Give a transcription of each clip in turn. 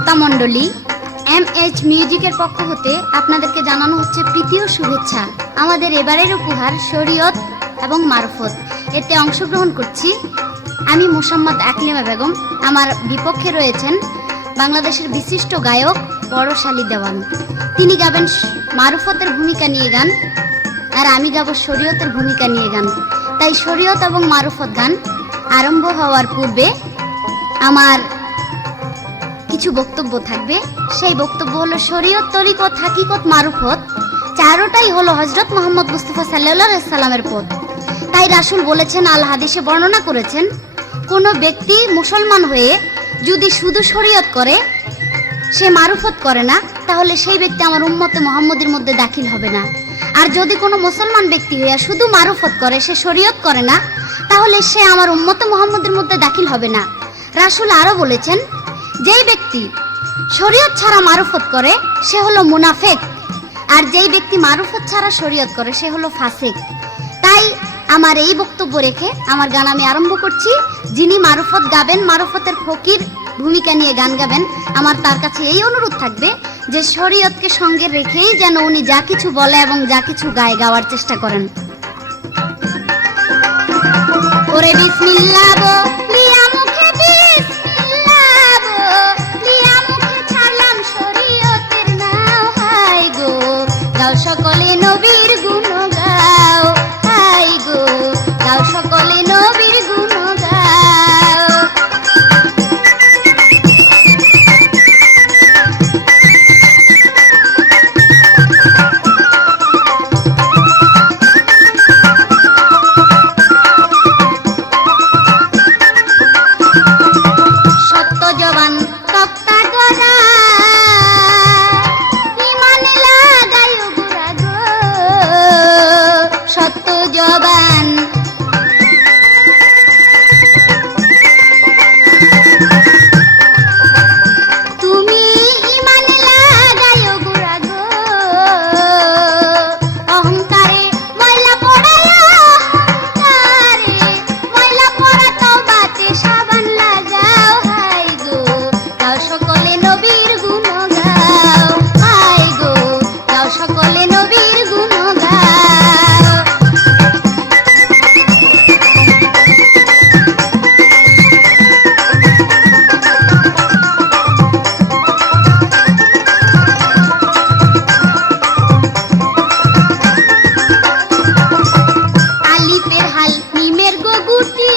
শ্রোতা মণ্ডলী, MH মিউজিকের পক্ষ হতে আপনাদেরকে জানানো হচ্ছে প্রীতি ও শুভেচ্ছা। আমাদের এবারের উপহার শরীয়ত এবং মারফত, এতে অংশগ্রহণ করছি আমি মোসাম্মদ আকলিমা বেগম। আমার বিপক্ষে রয়েছেন বাংলাদেশের বিশিষ্ট গায়ক বড়শালী দেওয়ান। তিনি গাবেন মারফতের ভূমিকা নিয়ে গান, আর আমি গাবো শরীয়তের ভূমিকা নিয়ে গান। তাই শরীয়ত এবং মারফত গান আরম্ভ হওয়ার পূর্বে আমার কিছু বক্তব্য থাকবে। সেই বক্তব্য হলো শরীয়ত, তরিকত, হাকিকত, মারফত চারোটাই হলো হযরত মুহাম্মদ মুস্তাফা সাল্লাল্লাহু আলাইহি সাল্লামের পথ। তাই রাসূল বলেছেন, আল হাদিসে বর্ণনা করেছেন, কোন ব্যক্তি মুসলমান হয়ে যদি শুধু শরীয়ত করে, সে মারফত করে না, তাহলে সেই ব্যক্তি আমার উম্মতে মুহাম্মদীর মধ্যে দাখিল হবে না। আর যদি কোনো মুসলমান ব্যক্তি হয়ে শুধু মারফত করে, সে শরীয়ত করে না, তাহলে সে আমার উম্মতে মুহাম্মদের মধ্যে দাখিল হবে না। রাসূল আরো বলেছেন, যেই ব্যক্তি শরীয়ত ছাড়া মারফত করে সে হলো মুনাফিক, আর যেই ব্যক্তি মারফত ছাড়া শরীয়ত করে সে হলো ফাসিক। তাই আমার এই বক্তব্য রেখে আমার গান আমি আরম্ভ করছি। যিনি মারফত গাবেন, মারফতের ফকির ভূমিকা নিয়ে গান গাবেন, আমার তার কাছে এই অনুরোধ থাকবে যে শরীয়তকে সঙ্গে রেখেই যেন উনি যা কিছু বলে এবং যা কিছু গায় গাওয়ার চেষ্টা করেন। ওরে বিসমিল্লাহ বলিয়া মুখে বিসমিল্লাহ বলিয়া মুখে ছাড়লাম শরীয়তের নাও, হাই গো গাও সকলে নবীর গুণ গাও, হাই গো গাও সকলে নবীর গুণ গাও। সত্য জবান তক্তা গড়া ইমান লাগায় গুড়া গো, সত্য জবান তুমি ইমান লাগায় গুড়া গো, অহংকারে ময়লা পড়ায়, অহংকারে ময়লা পড়া তওবাতে সাবান লাগাও, হাই গো গাও সকলে নবীর গুণ গাও, হাই গো গাও সকলে নবীর গুণ গাও। আলিফের হাল মিমের গো গুটি,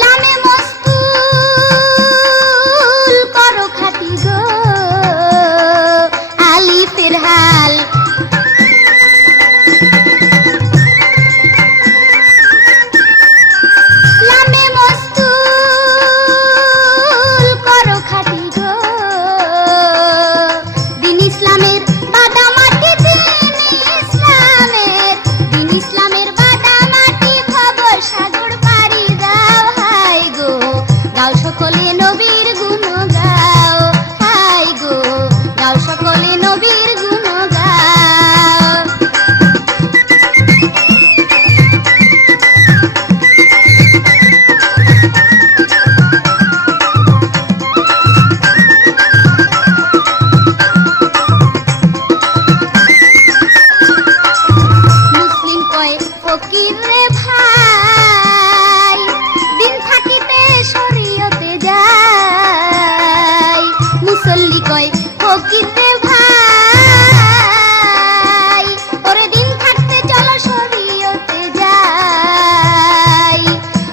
লামে মস্তুল করো খাটি গো, আলিফের হাল লামে মস্তুল করো খাটি গো, দিন ইসলামের বাদামাটি, দিন ইসলামের বাদামাটি, খবর সাগর পাড়ি দাও, হাই গো গাও সকলে নবীর গুণ গাও, হাই গো গাও সকলে নবীর গুণ গাও। মুসলিম কয় ফকির রে ভাই, দিন থাকিতে শরীয়তে যাই। মুসল্লি কয় ফকির রে ভাই, ওরে দিন থাকতে চলো শরীয়তে যাই।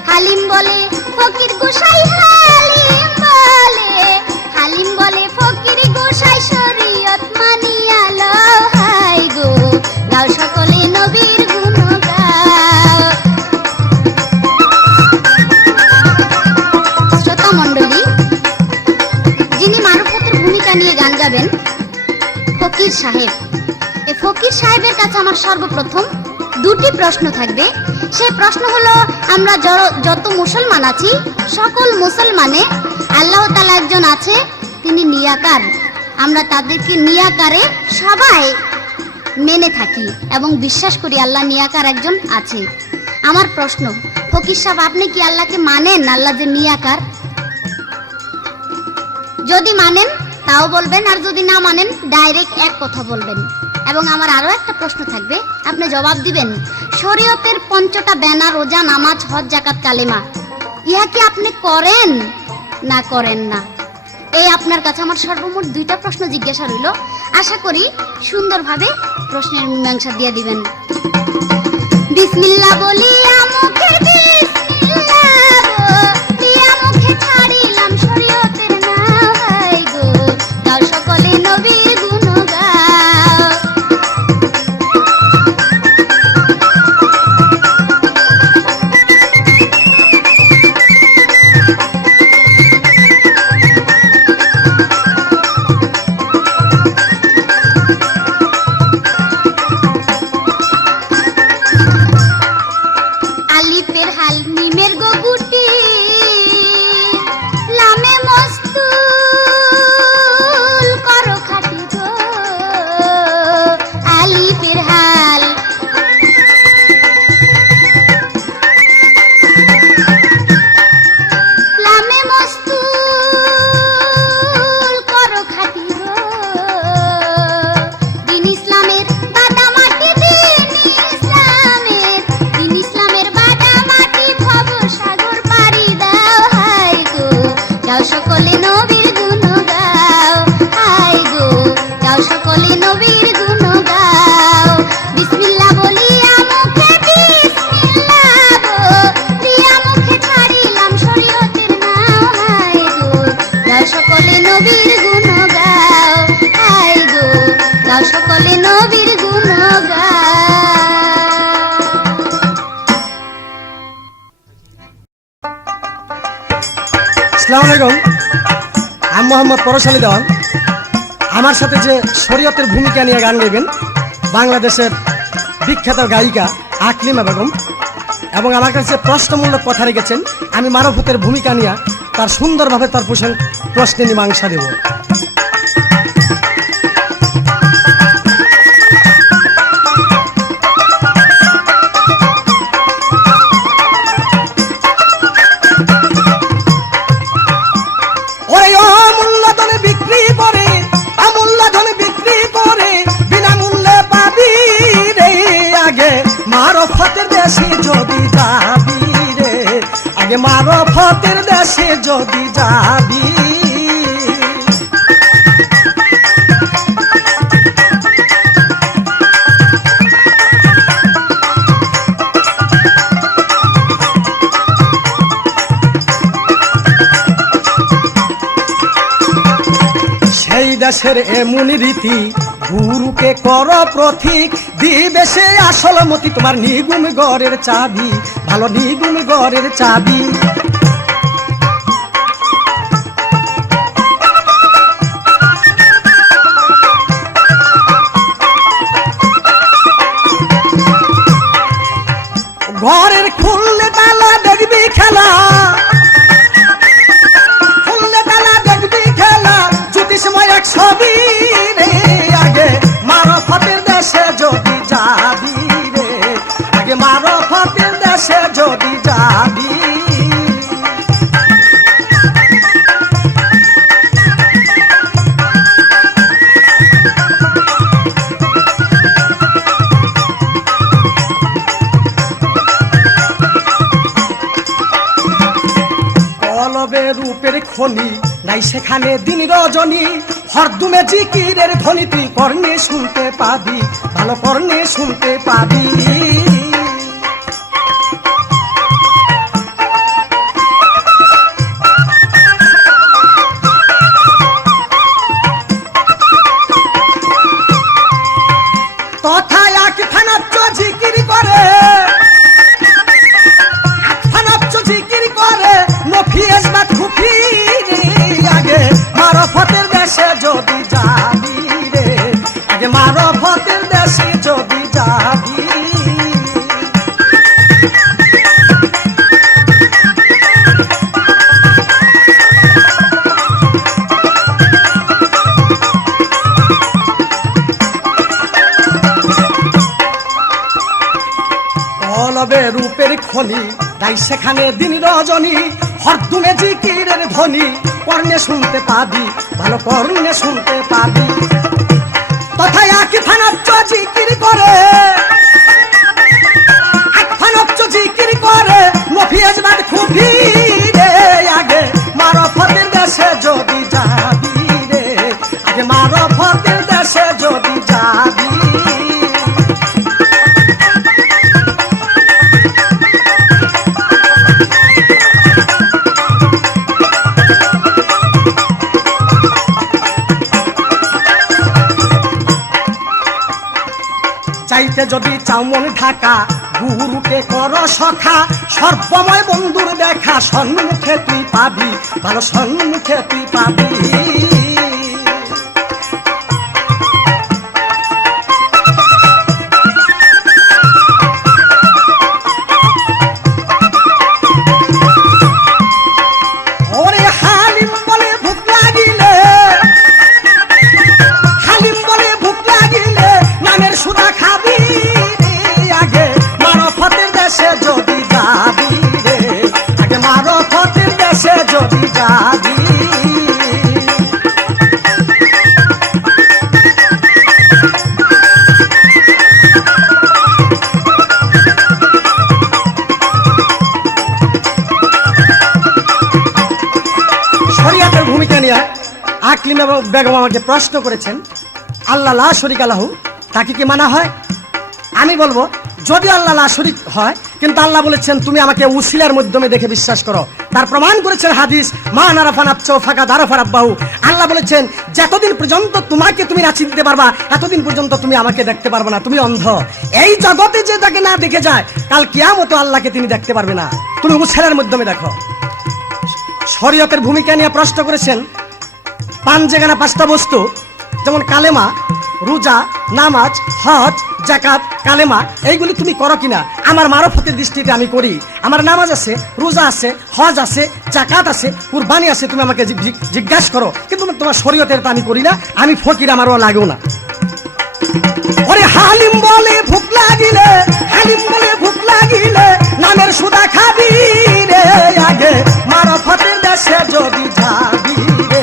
হালিম বলে ফকির গোসাই, হালিম বলে, হালিম বলে ফকির গোসাই, শরীয়ত মানিয়া লও, হাই গো গাও সকলে নবীর গুণ গাও। শ্রোতা মণ্ডলী, যিনি মারফতের ভূমিকা নিয়ে গান গাবেন ফকির সাহেব। এই ফকির সাহেবের কাছে আমার সর্বপ্রথম দুটি প্রশ্ন থাকবে। সেই প্রশ্ন হলো, আমরা যত মুসলমান আছি, সকল মুসলমানে আল্লাহ তাআলা একজন আছে, তিনি নিয়াকার। আমরা তাদেরকে নিয়াকারে সবাই মেনে থাকি এবং বিশ্বাস করি আল্লাহ নিয়াকার একজন আছে। আমার প্রশ্ন, ফকির সাহেব আপনি কি আল্লাহকে মানেন, আল্লাহ যে নিয়াকার? যদি মানেন তাও বলবেন, আর যদি না মানেন ডাইরেক্ট এক কথা বলবেন। এবং আমার আরো একটা প্রশ্ন থাকবে, আপনি জবাব দিবেন শরীয়তের পঞ্চটা ব্যানা, রোজা, নামাজ, হজ, যাকাত, কালেমা, ইহা কি আপনি করেন না করেন না? এই আপনার কাছে আমার সর্বমোট 2টা প্রশ্ন জিজ্ঞাসা রইল। আশা করি সুন্দরভাবে প্রশ্নের মীমাংসা দিয়ে দিবেন। বিসমিল্লাহ বলিয়া মুখের বিসমিল্লাহ বলিয়া মুখে ছাড়িলাম শরীয়তের নাম, হাই গো গাও সকলে নবীর গুণ গাও। আলিফের হাল, মিমের গো গুটি, লামে মস্তুল করো খাটি গো। আলিফের হাল, লামে মস্তুল করো খাটি গো। দিন ইসলামের বাদা মাটি, দিন ইসলামের, দিন ইসলামের বাদা মাটি, ভব সাগর পাড়ি দাও, হাই গো গাও সকলে নবীর গুণ গাও, হাই গো গাও সকলে নবীর গুণ গাও। বিসমিল্লাহ বলিয়া মুখে বিসমিল্লাহ বলিয়া মুখে ছাড়িলাম শরীয়তের নাম, হাই গো গাও সকলে নবীর গুণ গাও, হাই গো গাও সকলে নবীর গুণ গাও। আসসালামু আলাইকুম। আমি মোহাম্মদ পরশ আলী দেওয়ান। আমার সাথে যে শরীয়তের ভূমিকা নিয়ে গান গাইবেন বাংলাদেশের বিখ্যাত গায়িকা আকলিমা বেগম, এবং আমার কাছে প্রশ্নমূলক কথা রেখেছেন। আমি মারফতের ভূমিকা নিয়ে তার সুন্দরভাবে তার প্রশ্নে মীমাংসা দেব। ওরে অমূল্য ধনে বিক্রি করে, অমূল্য ধনে বিক্রি করে, বিনামূল্যে পাবি রে। আগে মারফতের দেশে যদি যাবি রে, আগে মারফতের দেশে যদি যাবি। সেই দেশের এমন রীতি, গুরুকে কর প্রতীক, দিবে সে আসল মতি, তোমার নিগুম গড়ের চাবি, ভালো নিগুম গড়ের চাবি। ঘরের খুললে তালা দেখবি খেলা, খুললে তালা দেখবি খেলা, জ্যোতিষময় এক ছবি রে। আগে মারফতের দেশে যদি যাবি রে, আগে মারফতের দেশে যদি যাবি। কলবে রূপের খনি নাই সেখানে দিন রজনী, হরদুমে জিকিরের ধ্বনি তুই কর্ণে শুনতে পাবি, ভালো কর্ণে শুনতে পাবি। তথায় এক থানাচ্চ জিকির করে, থানাচ্চ জিকির করে, নফিয়েস বা খুফি রে। আগে মারফতের দেশে যদি যাবি রে, আগে মারফতের দেশে যদি যাবি। কলবে রূপের খনি তাই সেখানে দিন রজনী, হরদুমে জিকিরের ধ্বনি কর্ণে শুনতে পাবি, ভালো কর্ণে শুনতে পাবি। তথায় আকি ফানাচ্চ জিকির করে, ফানাচ্চ জিকির করে মফিয়াজ বাদ খুবই রে। আগে মারফতের দেশে যদি যাবি রে, আগে মারফতের দেশে যদি যাবি। চাইতে যদি চাও মন ঢাকা, গুরুকে কর সখা, সর্বময় বন্ধুর দেখা সম্মুখে তুই পাবি, ভালো সম্মুখে তুই পাবি। ওরে হালিম বলে ভুক লাগিলে, হালিম বলে ভুক লাগিলে নামের সুদা খাবি রে। আগে মারফতের দেশে যদি যাবি রে, আগে মারফতের দেশে যদি যাবি। শরিয়াতের ভূমিকা নিয়ে আকলিম বেগম আমাকে প্রশ্ন করেছেন, আল্লাহ লা শরীকা লাহু, তাকে কি মানা হয়? আমি বলবো, যদি আল্লাহ লা শরীক হয়, কিন্তু আল্লাহ বলেছেন তুমি আমাকে উসিলার মাধ্যমে দেখে বিশ্বাস করো। তার প্রমাণ করেছেন হাদিস, মা নারাফা নাফসু ফাকা দারাফা রাব্বাহু। আল্লাহ বলেছেন যতদিন পর্যন্ত তোমাকে তুমি না চিনতে পারবা, এতদিন পর্যন্ত তুমি আমাকে দেখতে পারবে না, তুমি অন্ধ। এই জগতে যে তাকে না দেখে যায়, কাল কিয়ামতে আল্লাহকে তিনি দেখতে পারবে না, তুমি উসিলার মাধ্যমে দেখো। শরীয়তের ভূমিকা নিয়ে প্রশ্ন করেছেন, পাঁচটা বস্তু যেমন কালেমা, রোজা, নামাজ, হজ, যাকাত, কালেমা, এইগুলি তুমি করো কিনা? আমার মারফতের দৃষ্টিতে আমি করি। আমার নামাজ আছে, রোজা আছে, হজ আছে, যাকাত আছে, কুরবানি আছে, তুমি আমাকে জিজ্ঞাসা করো। কিন্তু তোমার শরীয়তের তো আমি করি না, আমি ফকির, আমারও লাগেও না। ওরে হালিম বলে ভুক লাগিলে, হালিম বলে ভুক লাগিলে নামের সুদা খাবি রে। আগে মারফতের দেশে যদি যাবি রে।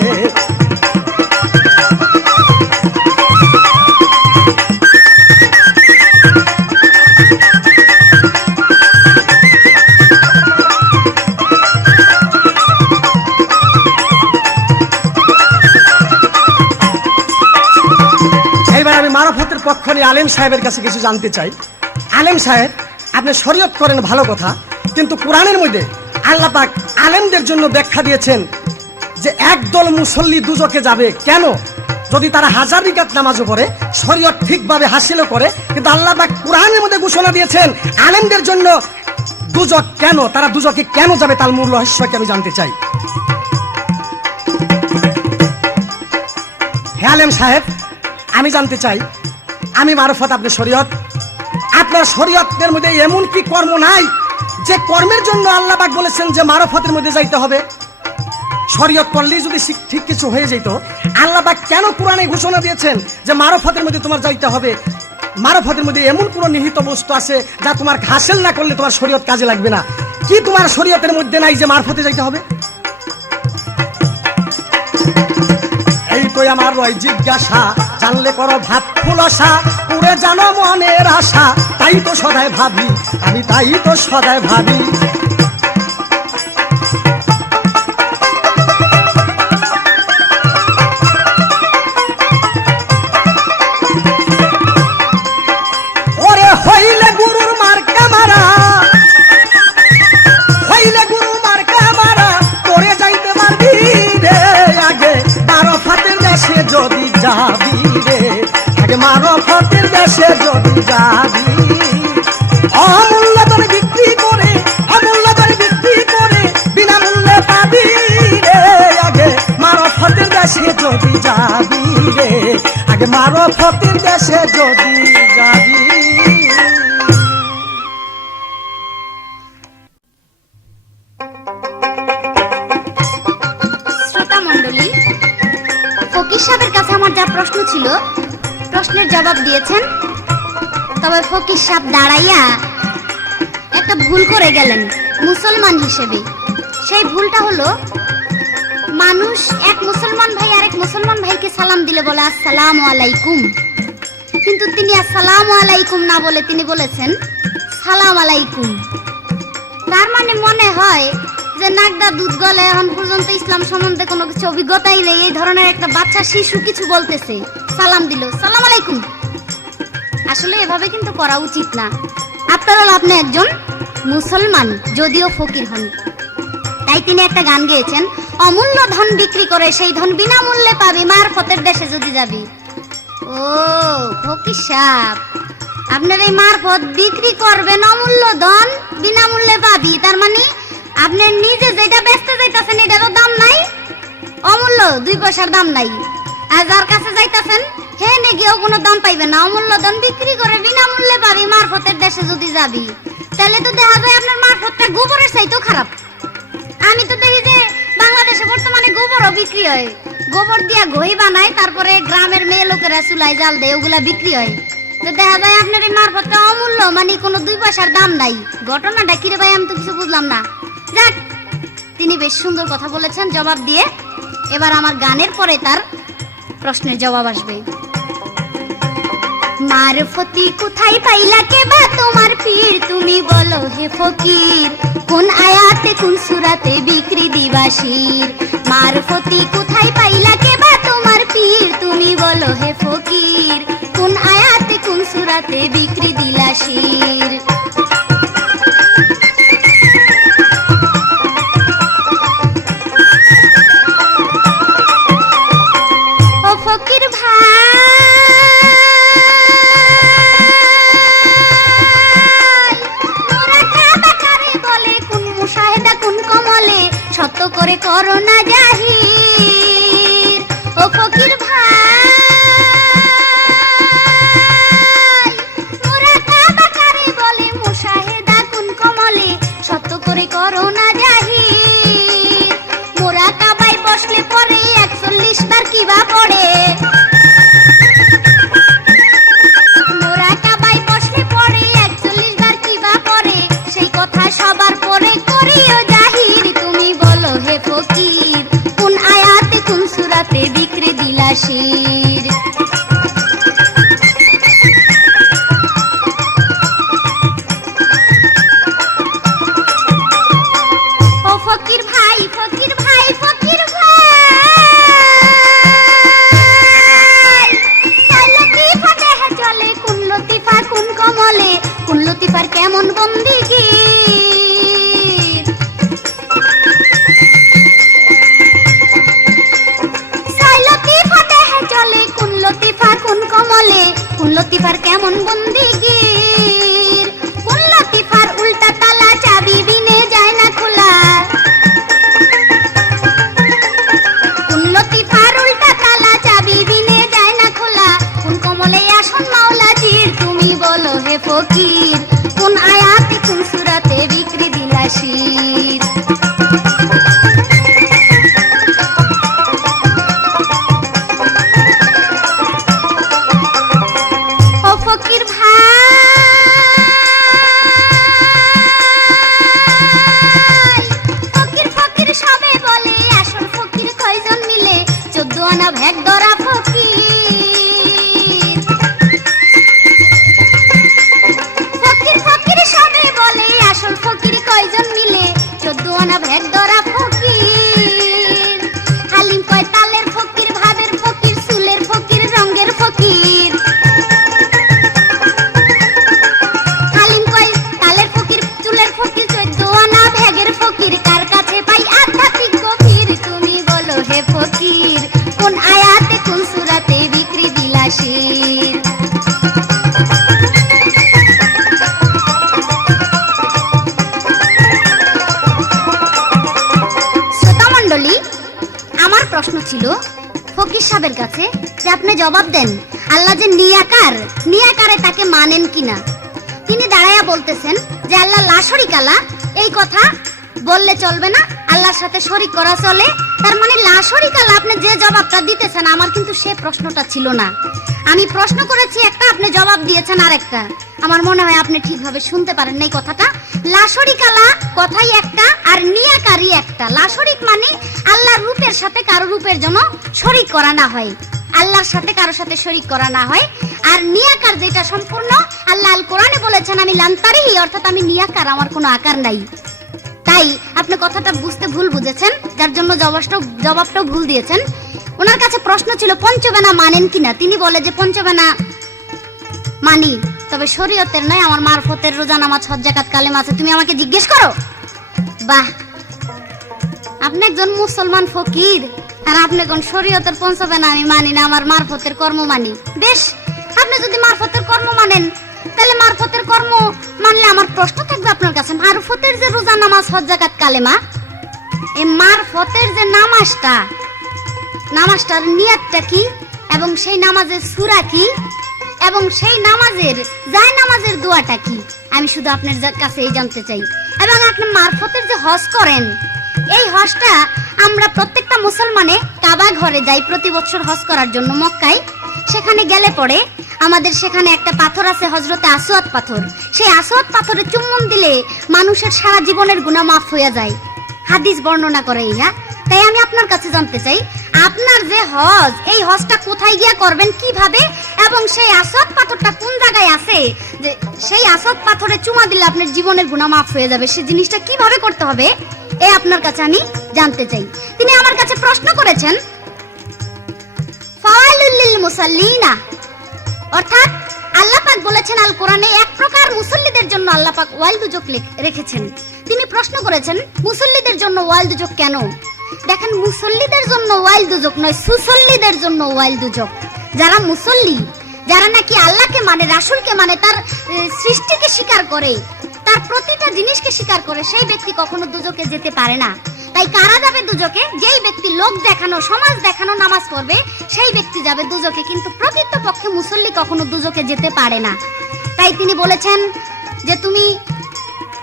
মারফতের পক্ষ নিয়ে আলেম সাহেবের কাছে কিছু জানতে চাই। আলেম সাহেব, আপনি শরীয়ত করেন ভালো কথা, কিন্তু কোরআনের মধ্যে আল্লাহ পাক আলেমদের জন্য ব্যাখ্যা দিয়েছেন যে একদল মুসল্লি দুজকে যাবে। কেন? যদি তারা 1000 রাকাত নামাজও পড়ে, শরীয়ত ঠিকভাবে হাসিলও করে, কিন্তু আল্লাহ পাক কোরআনের মধ্যে ঘোষণা দিয়েছেন আলেমদের জন্য দুজক। কেন তারা দুজকে কেন যাবে, তার মূল রহস্যকে আমি জানতে চাই। হে আলেম সাহেব, আমি জানতে চাই, আমি মারফত, আপনি শরীয়ত, আপনার শরীয়তের মধ্যে এমন কি কর্ম নাই যে কর্মের জন্য আল্লাহ পাক বলেছেন যে মারফতের মধ্যে যাইতে হবে? শরীয়ত করলেই যদি ঠিক কিছু হয়ে যেত, আল্লাহ পাক কেন কোরআনে ঘোষণা দিয়েছেন যে মারফতের মধ্যে তোমার যাইতে হবে? মারফতের মধ্যে এমন কোন নিহিত বস্তু আছে যা তোমার হাসিল না করলে তোমার শরীয়ত কাজে লাগবে না? কি তোমার শরীয়তের মধ্যে নাই যে মারফতে যাইতে হবে? এই তো আমার রয় জিজ্ঞাসা, জানলে করো ভাত ফুলসা, পুরে জানো মনের আশা, তাই তো সদাই ভাবি আমি, তাই তো সদাই ভাবি। ওরে হইলে গুরুর মার্কা মারা, হইলে গুরু মার্কা মারা, করে যাইতে পারবি রে। আগে মারফতের দেশে যদি যাবি রে, আগে মারফতের দেশে যদি যাবি। অমূল্য দরে বিক্রি করে, অমূল্য দরে বিক্রি করে বিনামূল্যে পাবি রে। আগে মারফতের দেশে যদি যাবি রে, আগে মারফতের দেশে যদি যাবি। শ্রোতা মণ্ডলী, ফকির সাহেবের কাছে আমার যা প্রশ্ন ছিল, প্রশ্নের জবাব দিয়েছেন। তবে ফকির সাহেব দাঁড়াইয়া একটা ভুল করে গেলেন মুসলমান হিসেবে। সেই ভুলটা হলো মানুষ এক মুসলমান ভাই আরেক মুসলমান ভাইকে সালাম দিলে বলে আসসালামু আলাইকুম, কিন্তু তিনি আসসালামু আলাইকুম না বলে তিনি বলেছেন সালাম আলাইকুম। তার মানে মনে হয় যে নাগদা দুধ গলে, এখন পর্যন্ত ইসলাম সম্বন্ধে কোনো কিছু অভিজ্ঞতাই নেই, এই ধরনের একটা বাচ্চা শিশু কিছু বলতেছে, সালাম দিল সালাম আলাইকুম। আসলে এভাবে কিন্তু করা উচিত না। আফটার অল আপনি একজন মুসলমান, যদিও ফকির হন। তাই তিনি একটা গান গেয়েছেন, অমূল্য ধন বিক্রি করে সেই ধন বিনামূল্যে পাবি, মারফতের দেশে যদি যাবি। ও ফকির সাহেব, আপনার এই মারফত বিক্রি করবেন, অমূল্য ধন বিনামূল্যে পাবি, তার মানে আপনি নিজে যেটা বেচতে যাইতাছেন এটারও দাম নাই, অমূল্য 2 পয়সার দাম নাই। আর যার কাছে যাইতাছেন হে নে গিয়েও কোনো দাম পাইবে না, অমূল্য ধন বিক্রি করে বিনামূল্যে পাবি, মারফতের দেশে যদি যাবি। তাহলে তো দেখা যায় আপনার মারফতটা গোবরের চাইতেও খারাপ। আমি তো দেখি যে বাংলাদেশে বর্তমানে গোবরও বিক্রি হয়, গোবর দিয়া ঘই বানায়, তারপরে গ্রামের মেয়ে লোকেরা চুলায় জাল দেয়, ওগুলা বিক্রি হয়। তো দেখা যায় আপনার এই মারফতটা অমূল্য, মানে কোনো 2 পয়সার দাম নাই। ঘটনাটা কি রে ভাই, আমি তো কিছু বুঝলাম না। যাক, তিনি বেশ সুন্দর কথা বলেছেন জবাব দিয়ে। এবার আমার গানের পরে তার প্রশ্নের জবাব আসবে। মারফতি কোথায় পাইলা কে বা তোমার পীর, তুমি বলো হে ফকির, কোন আয়াতে কোন সূরাতে বিক্রি দিবাসীর। মারফতি কোথায় পাইলা কে বা তোমার পীর, তুমি বলো হে ফকির, কোন আয়াতে কোন সূরাতে বিক্রি দিলাসীর। ও ফকির ভাই, মোরা কাবা কারে বলে, কোন মুশাহেদা কোন কমলে, সত্য করে করো না জাহির। ও ফকির ভাই, মোরা কাবা কারে বলে, মুশাহেদা কোন কমলে, সত্য করে করো না জাহির। মোরা কাবায় বসলে পরে 41 বার কিবা পড়ে, মোরা কাবায় বসলে পরে 41 বার কিবা পড়ে, সেই কথা সবার পরে করিও জাহির। তুমি বলো হে ফকির, কোন আয়াতে কোন সূরাতে বিক্রি দিলাসীর। ও ফকির ভাই, ফকির ভাই, ফকির ভাই, লতিফা দেহে চলে, কোন লতিফা কোন কমলে, কোন লতিফার কেমন বন্দিগি। লতিফা দেহে চলে, কোন লতিফা কোন কমলে, কোন লতিফার কেমন বন্দিগি। কোন লতিফার উল্টা তালা চাবি বিনে যায় না খোলা, কোন লতিফার উল্টা তালা চাবি বিনে যায় না খোলা, কোন কমলে আসন মাওলাজির। তুমি বলো হে ফকির, কোন আয়াতে কোন সূরাতে বিক্রি দিলাসীর। ও ফকির ভাই, ফকির ফকির সবে বলে, আসল ফকির কয়জন মিলে, 14 আনা ভেগ ধরা ফকির। ফকির ফকির সবে বলে, আসল ফকির কয়জন মিলে, 14 আনা ভেগ ধরা ফকির। হালিম কয় তালের ফকির, ভাবের ফকির, চুলের ফকির, রঙের ফকির। হালিম কয় তালের ফকির, চুলের ফকির, 14 আনা ভেগের ফকির, কার কাছে পাই আধ্যাত্মিক গভীর। তুমি বলো হে ফকির, কোন আয়াতে কোন সূরাতে বিক্রি দিলাসীর। শ্রোতা মণ্ডলী, আমার প্রশ্ন ছিল ফকির সাহেবের কাছে যে আপনি জবাব দেন, আল্লাহ যে নিয়াকার, নিয়াকারে তাকে মানেন কিনা। তিনি দাঁড়ায়া বলতেছেন যে আল্লাহ লা শরীক আল্লাহ, এই কথা বললে চলবে না, আল্লাহর সাথে শরীক করা চলে। তার মানে লা শরীক আল্লাহ, আপনি যে জবাবটা দিতেছেন, আমার কিন্তু সে প্রশ্নটা ছিল না। আমি প্রশ্ন করেছি একটা, আপনি জবাব দিয়েছেন আরেকটা। আমার মনে হয় আপনি ঠিকভাবে শুনতে পারেন নাই কথাটা। লা শরীকা লাহ কথাই একটা, আর নিয়াকারই একটা। লা শরীক মানে আল্লাহর রূপের সাথে কারো রূপের জন্য শরীক করা না হয়, আল্লাহর সাথে কারোর সাথে শরীক করা না হয়। আর নিয়াকার যেটা সম্পূর্ণ, আল্লাহ আল কোরআনে বলেছেন আমি লান্তারিহি, অর্থাৎ আমি নিয়াকার, আমার কোনো আকার নাই। তাই আপনি কথাটা বুঝতে ভুল বুঝেছেন, যার জন্য জবাবটাও ভুল দিয়েছেন। ওনার কাছে প্রশ্ন ছিল পঞ্চবেনা মানেন কিনা, তিনি বলে যে পঞ্চবেনা মানি, তবে শরীয়তের নয়, আমার মারফতের রোজা নামাজ হজ যাকাত কালেমা আছে। তুমি আমাকে জিজ্ঞেস করো? বাহ, আপনি একজন মুসলমান ফকির, আর আপনি কোন শরীয়তের পঞ্চবেনা আমি মানি না, আমার মারফতের কর্ম মানি। বেশ, আপনি যদি মারফতের কর্ম মানেন, তাহলে মারফতের কর্ম মানলে আমার প্রশ্ন থাকবে আপনার কাছে, মারফতের যে রোজা নামাজ হজ যাকাত কালেমা, এই মারফতের যে নামাজটার নিয়তটা কি, এবং সেই নামাজের সূরা কি, এবং সেই নামাজের নামাজের দোয়াটা কি, আমি শুধু আপনার কাছে এই জানতে চাই। এবং আপনি মারফতের যে হজ করেন, এই হজটা আমরা প্রত্যেকটা মুসলমানে কাবা ঘরে যাই প্রতি বছর হজ করার জন্য মক্কায়। সেখানে গেলে পরে আমাদের সেখানে একটা পাথর আছে, হযরতে আসওয়াদ পাথর। সেই আসওয়াদ পাথরে চুম্বন দিলে মানুষের সারা জীবনের গুনাহ মাফ হয়ে যায়, হাদিস বর্ণনা করে ইহা। তাই আমি আপনার কাছে জানতে চাই, আপনার যে হজ, এই হজটা কোথায় গিয়া করবেন, কিভাবে, এবং সেই আসওয়াদ পাথরটা কোন জায়গায় আছে, যে সেই আসওয়াদ পাথরে চুমা দিলে আপনার জীবনের গুনাহ মাফ হয়ে যাবে, সেই জিনিসটা কিভাবে করতে হবে, এই আপনার কাছে আমি জানতে চাই। তিনি আমার কাছে প্রশ্ন করেছেন ফাওয়াইলুল লিল মুসাল্লিনা, অর্থাৎ আল্লাহ পাক বলেছেন আল কোরআনে এক প্রকার মুসল্লিদের জন্য আল্লাহ পাক ওয়াইল দুজক রেখেছেন। তিনি প্রশ্ন করেছেন মুসল্লিদের জন্য ওয়াইল দুজক কেন? দেখেন, মুসল্লিদের জন্য ওয়াইল দুজক নয়, সুসল্লিদের জন্য ওয়াইল দুজক। যারা মুসল্লি, যারা নাকি আল্লাহকে মানে, রাসূলকে মানে, তার সৃষ্টিকে স্বীকার করে, তার প্রতিটা জিনিসকে স্বীকার করে, সেই ব্যক্তি কখনো দুজকে যেতে পারে না। তাই কারা যাবে দুজকে? যেই ব্যক্তি লোক দেখানো, সমাজ দেখানো নামাজ পড়বে, সেই ব্যক্তি যাবে দুজকে, কিন্তু প্রকৃতপক্ষে মুসল্লি কখনো দুজকে যেতে পারে না। তাই তিনি বলেছেন যে তুমি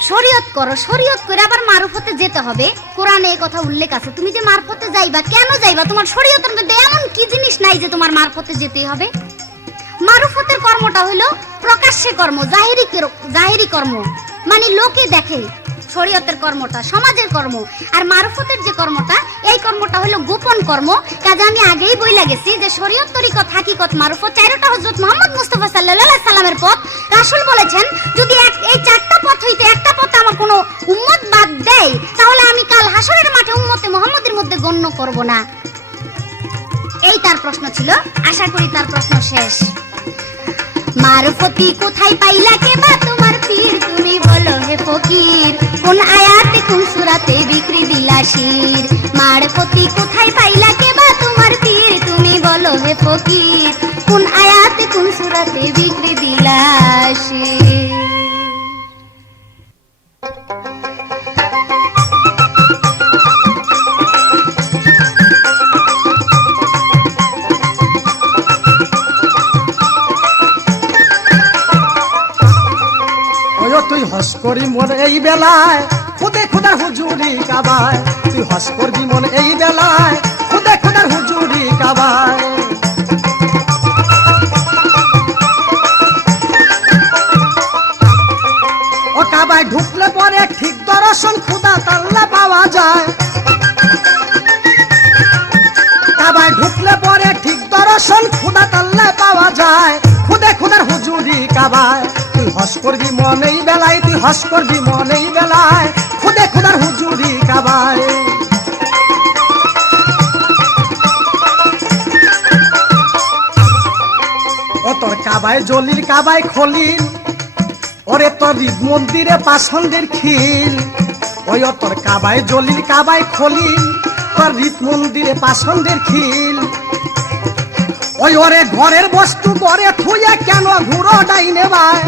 শরীয়ত করো, শরীয়ত করে আবার মারফতে যেতে হবে। কোরআনে এই কথা উল্লেখ আছে। তুমি যে মারফতে যাইবা, কেন যাইবা? তোমার শরীয়তের মধ্যে এমন কি জিনিস নাই যে তোমার মারফতে যেতেই হবে? মারফতের কর্মটা হলো প্রকাশ্যে কর্ম, জাহিরি কর্ম, মানে লোকে দেখে। শরীয়তের কর্মটা সমাজের কর্ম, আর মারফতের যে কর্মটা, এই কর্মটা হলো গোপন কর্ম। কাজে আমি আগেই বইলা গেছি যে শরীয়ত, তরিকত, হাকিকত, মারফত চারটা হযরত মুহাম্মদ মুস্তাফা সাল্লাল্লাহু আলাইহি সাল্লামের পথ। রাসূল বলেছেন যদি এই চারটা পথ হইতে একটা পথ আমার কোনো উম্মত বাদ দেয়, তাহলে আমি কাল হাসরের মাঠে উম্মতে মুহাম্মদের মধ্যে গণ্য করব না। এই তার প্রশ্ন ছিল। আশা করি তার প্রশ্ন শেষ। মারফতি কোথায় পাইলা কে বা তোমার পীর, তুমি বলো হে ফকির, কোন আয়াতে কোন সূরাতে বিক্রি দিলা শির। মারফতি কোথায় পাইলা কে বা তোমার পীর, তুমি বলো হে ফকির, কোন আয়াতে কোন সূরাতে বিক্রি দিলা শির। তুই হস করি মন এই বেলায়, খুদে খুদার হুজুরি কাবায়। তুই হস করবি মন এই বেলায়, খুদে খুদার হুজুরি কাবায়। ও কাবায় ঢুকলে পরে ঠিক দর্শন খুদা তাল্লা পাওয়া যায়। কাবায় ঢুকলে পরে ঠিক দর্শন খুদা তাল্লা পাওয়া যায়, খুদে খুদার হুজুরি কাবায়। তুই হস করবি মন এই বেলায়, তুই হস করবি মন এই বেলায়, খুদে খুদার হুজুরি কাবায়। ও তোর কাবায় জলিল, কাবায় খলিল, ওরে তোর ঈদ মন্দিরে পাষণ্ডের খিল। ওই ও তোর কাবায় জলিল, কাবায় খলিল, তোর ঈদ মন্দিরে পাষণ্ডের খিল। ওই ওরে ঘরের বস্তু ঘরে থুইয়া কেন ঘুরো ডাইনে ভাই।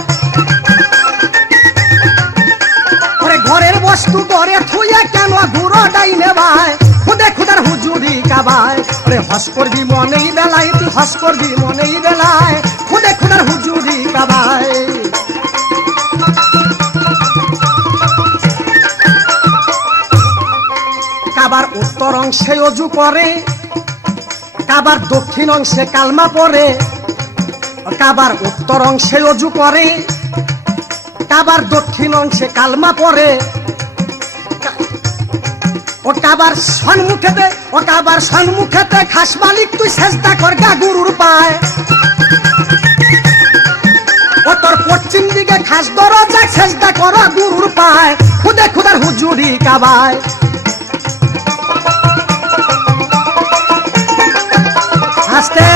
ওরে ঘরের বস্তু ঘরে থুইয়া কেন ঘুরো ডাইনে ভাই, খুদে খুদার হুজুরি কাবায়। ওরে হস করবি মনেই বেলায়, তুই হস করবি মনেই বেলায়, খুদে খুদার হুজুরি কাবায়। কাবার উত্তর অংশে অজু করে, কাবার দক্ষিণ অংশে কালমা পড়ে। কাবার উত্তর অংশে অজু করে, কাবার দক্ষিণ অংশে কালমা পড়ে, ও কাবার সম্মুখেতে খাস মালিক তুই সেজদা করগা গুরুর পায়, ও তোর পশ্চিম দিকে খাস দরজা সেজদা কর গুরুর পায়, খুদে খুদার হুজুরি কাবায়। আজকে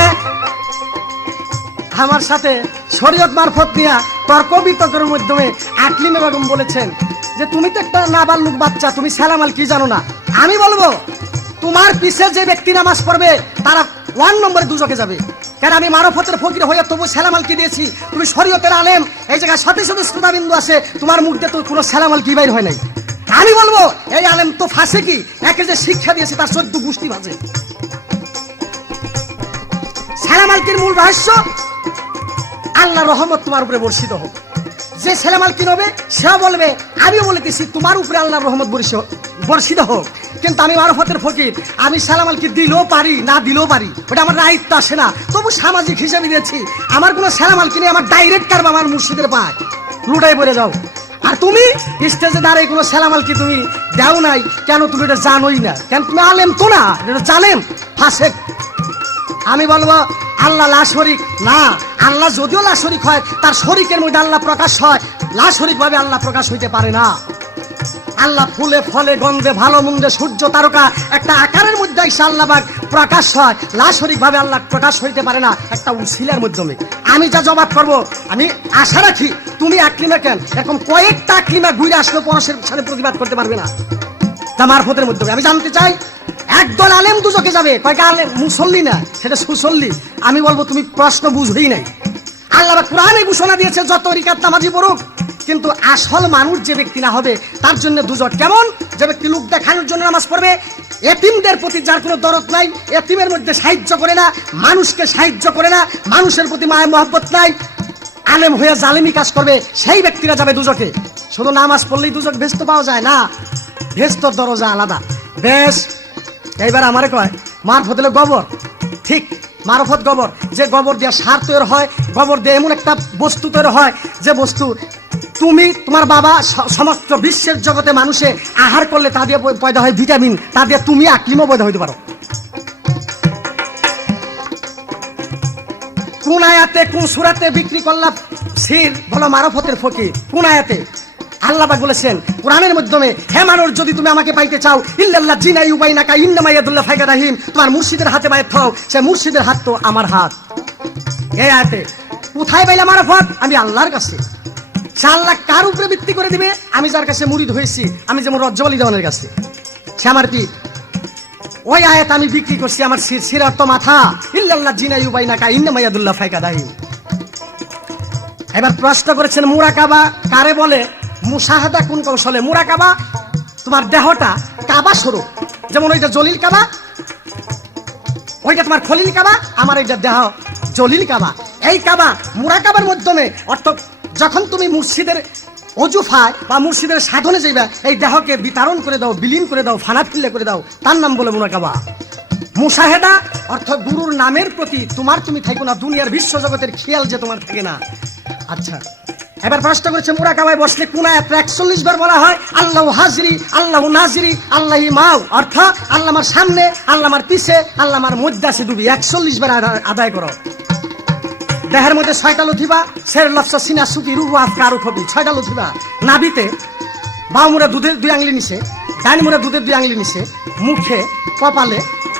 আমার সাথে শরীয়ত মারফত নিয়ে তর্ক বিতর্কের মাধ্যমে আকলিমা বেগম বলেছেন যে তুমি তো একটা নাবালক বাচ্চা, তুমি সালামাল কি জানো না। আমি বলবো তোমার পিছে যে ব্যক্তি নামাজ পড়বে তারা 1 নম্বরে দুজকে যাবে। কারণ আমি মারফতের ফকির হয়ে তবু সালামাল কি দিয়েছি, তুমি শরীয়তের আলেম, এই জায়গায় শত শত শ্রোতাবিন্দু আছে, তোমার মুখ দিয়ে তো কোনো সালামাল কি বাইর হয় নাই। আমি বলবো এই আলেম তো ফাঁসে কি, একে যে শিক্ষা দিয়েছে তার 14 গোষ্ঠী বাজে। সালামালকির মূল রহস্য আল্লাহ রহমত তোমার উপরে বর্ষিত হোক। যে সালামাল কি হবে সে বলবে আমি বলেছি তোমার উপরে আল্লাহর রহমত বর্ষিত হোক। কিন্তু আমি মারফতের ফকির, আমি সালামাল কি দিলেও পারি না দিলেও পারি, ওটা আমার দায়িত্ব আসে না। তবু সামাজিক হিসাবে দিয়েছি, আমার কোনো সালামাল কিনে আমার ডাইরেক্ট কারবা আমার মুর্শিদের পায় লুটাই পড়ে যাও। আর তুমি স্টেজে দাঁড়িয়ে কোনো সালামাল কি তুমি দাও নাই কেন, তুমি এটা জানোই না কেন, তুমি আলেম তো না, এটা জানেন ফাসেক। আমি বলবো আল্লাহ লা শরীক না, আল্লাহ যদিও লা শরীক হয় তার শরীকের মধ্যে আল্লাহ প্রকাশ হয়, লা শরীক ভাবে আল্লাহ প্রকাশ হইতে পারে না। আল্লাহ ফুলে ফলে গন্ধে ভালো মন্দে সূর্য তারকা একটা আকারের মধ্যে এসে আল্লাহ প্রকাশ হয়, লা শরীক ভাবে আল্লাহ প্রকাশ হইতে পারে না একটা উসিলার মাধ্যমে। আমি যা জবাব করব, আমি আশা রাখি তুমি আকলিমা কেন এরকম কয়েকটা আকলিমা ঘুরে আসলে পরশের সাথে প্রতিবাদ করতে পারবে না তা মারফতের মাধ্যমে। আমি জানতে চাই একদল আলেম দুজকে যাবে, কয়েকটা আলেম মুসল্লি না সেটা সুসল্লি। আমি বলবো তুমি প্রশ্ন বুঝবেই নাই। আল্লাহ কোরআনে ঘোষণা দিয়েছে যত রিকাত নামাজি পড়ুক, কিন্তু আসল মানুষ যে ব্যক্তি না হবে তার জন্য দুজক। কেমন? যে ব্যক্তি লোক দেখানোর জন্য নামাজ পড়বে, এতিমদের প্রতি যার কোনো দরদ নাই, এতিমের মধ্যে সাহায্য করে না, মানুষকে সাহায্য করে না, মানুষের প্রতি মায়া মহব্বত নাই, আলেম হয়ে জালেমি কাজ করবে, সেই ব্যক্তিরা যাবে দুজকে। শুধু নামাজ পড়লেই দুজক ভেস্ত পাওয়া যায় না, ভেস্তর দরজা আলাদা। বেশ, এইবার আমারে কয় মারফত হলো গোবর। ঠিক, মারফত গোবর, যে গোবর দিয়ে সার তৈরি হয়, গোবর দিয়ে এমন একটা বস্তু তৈরি হয় যে বস্তু তুমি তোমার বাবা সমস্ত বিশ্বের জগতে মানুষে আহার করলে তা দিয়ে পয়দা হয় ভিটামিন, তা দিয়ে তুমি আকলিমও পয়দা হইতে পারো। কোন আয়াতে কোন সূরাতে বিক্রি করলাম সির বলো মারফতের ফকির? কোন আয়াতে? আল্লাহ পাক বলেছেন কোরআনের মাধ্যমে, হে মানুষ যদি তুমি আমাকে পাইতে চাও ইল্লাল্লাহ জিনা ইউবাইনাকা ইন্নামা ইয়াদুল্লাহ ফাইকা রাহিম, তোমার মুর্শিদের হাতে পায়ে থাও, সে মুর্শিদের হাত তো আমার হাত। এই আয়াতে কোথায় পাইলে মারফত? আমি আল্লাহর কাছে। সে আল্লাহ কার উপরে ভিত্তি করে দিবে? আমি যার কাছে মুরিদ হয়েছি, আমি যেমন রজ্জলি দেওয়ানের কাছে, সে আমার কি ওই আয়াত আমি বিক্রি করছি আমার সিরাত তো মাথা ইল্লাল্লাহ জিনা ইউবাইনাকা ইন্নামা ইয়াদুল্লাহ ফাইকা রাহিম। এবার প্রশ্ন করেছেন মুরাকাবা কারে বলে? মুশাহাদা কোন কৌশলে? মুরাকাবা তোমার দেহটা কাবা স্বরূপ, যেমন ওইটা জলিল কাবা, ওইটা তোমার খলিল কাবা, আমার এইটা দেহ জলিল কাবা। এই কাবা মুরাকাবার মাধ্যমে অর্থাৎ যখন তুমি মুর্শিদের অজুফায় বা মুর্শিদের সাধনে যাইবা, এই দেহকে বিতরণ করে দাও, বিলীন করে দাও, ফানা ফিল্লে করে দাও, তার নাম বলে মুরাকাবা। মুশাহেদা অর্থাৎ গুরুর নামের প্রতি তোমার তুমি থাকো না, দুনিয়ার বিশ্ব জগতের খেয়াল যে তোমার থাকে না। আচ্ছা, এবার প্রশ্ন করেছে মুরাকাবায় বসলে কোন আয়াত 41 বার বলা হয় আল্লাহু হাজিরি, আল্লাহু নাজিরি, আল্লাহি মাও, অর্থাৎ আল্লাহ আমার সামনে, আল্লাহ আমার পিছে, আল্লাহ আমার মধ্যে আছে ডুবি। 41 বার আদায় করো। দেহের মধ্যে 6টা লথিবা, সের লফস সিনা সুকি রুহু আফকারু খবি, 6টা লথিবা। নাভিতে বাম মুড়ে দুধের 2 আঙ্গুলি নিচে, ডান মুড়ে দুধের 2 আঙ্গুলি নিচে, মুখে, কপালে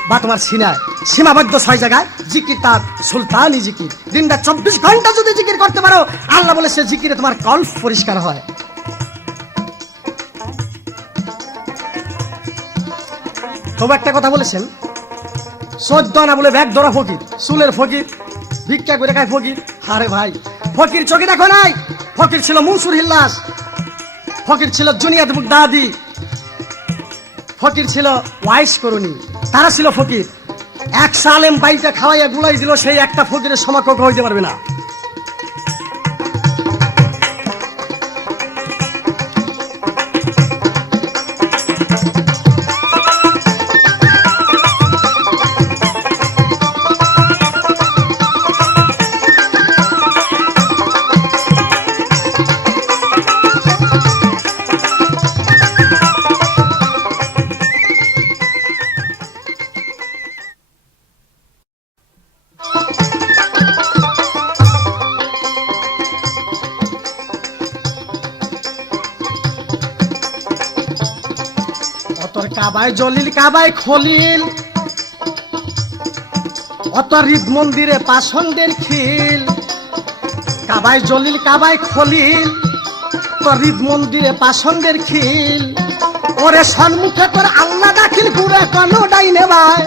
বা তোমার সিনায়, সীমাবদ্ধ 6 জায়গায় জিকির তার সুলতানি জিকির। দিনটা 24 ঘন্টা যদি জিকির করতে পারো, আল্লাহ বলে সে জিকিরে তোমার কল্প পরিষ্কার হয়। তবু একটা কথা বলেছেন, 14 আনা বলে ব্যাগ ধরা ফকির, চুলের ফকির, ভিক্ষা করে খায় ফকির। আরে ভাই, ফকির চোখে দেখো নাই? ফকির ছিল মনসুর হিল্লাস, ফকির ছিল জুনিয়াত বুগদাদি, ফকির ছিল ওয়াইস করুনি, তারা ছিল ফকির। এক সালেম বাইটা খাওয়াইয়া গুলাই দিল, সেই একটা ফকিরের সমাকক্ষ হইতে পারবে না। কাবায় জলিল কাবায় খলিল, অত হৃদ মন্দিরে পাষণ্ডের খিল। কাবায় জলিল কাবায় খলিল, তো হৃদ মন্দিরে পাষণ্ডের খিল। ওরে সন্মুখে তোর আল্লাহ দাখিল ঘুরে কোনো ডাইনে ভাই,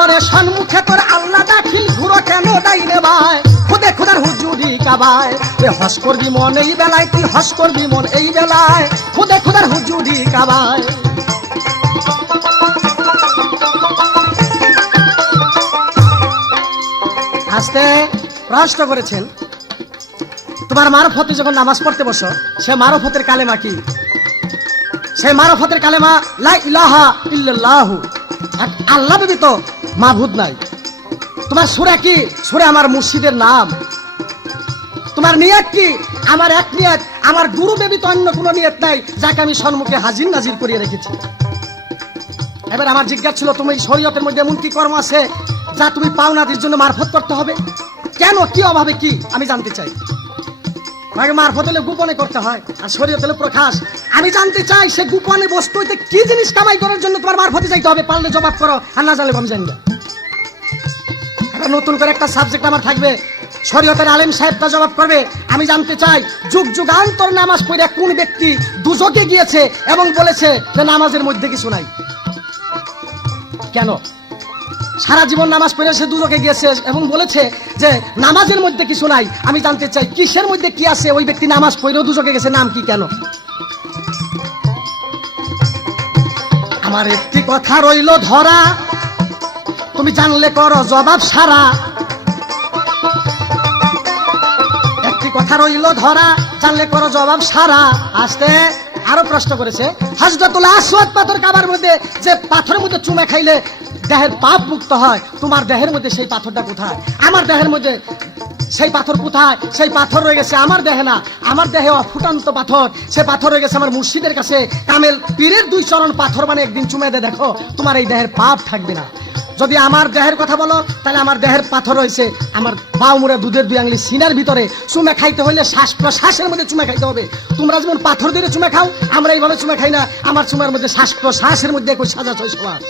ওরে সন্মুখে তোর আল্লাহ দাখিল ঘুরো কেন ডাইনে ভাই। খুদে খুদার হুজুরি কাবায়, তুই হস করবি মন এই বেলায়, তুই হস করবি মন এই বেলায়। খুদে খুদার হুজুরি কাবায়। আজকে প্রশ্ন করেছেন, তোমার মারফতে যখন নামাজ পড়তে বসো, সে মারফতের কালেমা কি? সেই মারফতের কালেমা লা ইলাহা ইল্লাল্লাহু, এক আল্লাহ ব্যতীত মাবুদ নাই। তোমার সূরা কি? সূরা আমার মুর্শিদের নাম। তোমার নিয়ত কি? আমার এক নিয়ত, আমার গুরু ব্যতীত অন্য কোনো নিয়ত নাই, যাকে আমি সম্মুখে হাজির নাজির করিয়ে রেখেছি। এবার আমার জিজ্ঞাসা ছিল, তুমি শরীয়তের মধ্যে এমন কি কর্ম আছে যা তুমি পাওনাদের জন্য মারফত করতে হবে? কেন, কি অভাবে, কি আমি জানতে চাই। মারফত হলে গোপনে করতে হয়, আর শরীয়ত হলে প্রকাশ। আমি জানতে চাই সে গোপনে বস্তু হইতে কি জিনিস কামাই করার জন্য তোমার মারফতে যাইতে হবে। পারলে জবাব করো, আর না জানলে আমি জানি না। নতুন করে একটা সাবজেক্ট আমার থাকবে, শরীয়তের আলেম সাহেবটা জবাব করবে। আমি জানতে চাই যুগ যুগান্তর নামাজ পড়ে কোন ব্যক্তি দুজকে গিয়েছে এবং বলেছে যে নামাজের মধ্যে কিছু নাই? কেন সারা জীবন নামাজ পড়ে সে দুজকে গিয়েছে এবং বলেছে যে নামাজের মধ্যে কিছু নাই? আমি জানতে চাই কিসের মধ্যে কি আছে ওই ব্যক্তি নামাজ পড়েও দুজকে গেছে, নাম কি, কেন? আমার একটি কথা রইল ধরা, তুমি জানলে করো জবাব সারা। একটি কথা রইল ধরা, জানলে করো জবাব সারা। আসতে আরো প্রশ্ন করেছে, হযরতুল আসওয়াদ পাথর কাবার মধ্যে যে পাথরের মধ্যে চুমা খাইলে দেহের পাপ মুক্ত হয়, তোমার দেহের মধ্যে সেই পাথরটা কোথায়? আমার দেহের মধ্যে সেই পাথর কোথায়? সেই পাথর রয়ে গেছে আমার দেহে না, আমার দেহে অফুটান্ত পাথর। সে পাথর রয়ে গেছে আমার মুর্শিদের কাছে। কামেল পীরের 2 চরণ পাথর মানে একদিন চুমে দে, দেখো তোমার এই দেহের পাপ থাকবে না। যদি আমার দেহের কথা বলো, তাহলে আমার দেহের পাথর রয়েছে আমার বাউ মুড়ে দুধের 2 আঙ্গুলি সিনার ভিতরে। চুমে খাইতে হলে শ্বাস প্রশ্বাসের মধ্যে চুমে খাইতে হবে। তোমরা যেমন পাথর দিয়ে চুমে খাও, আমরা এইভাবে চুমে খাই না। আমার চুমের মধ্যে শ্বাস প্রশ্বাসের মধ্যে একই সাজা ছয় সবার।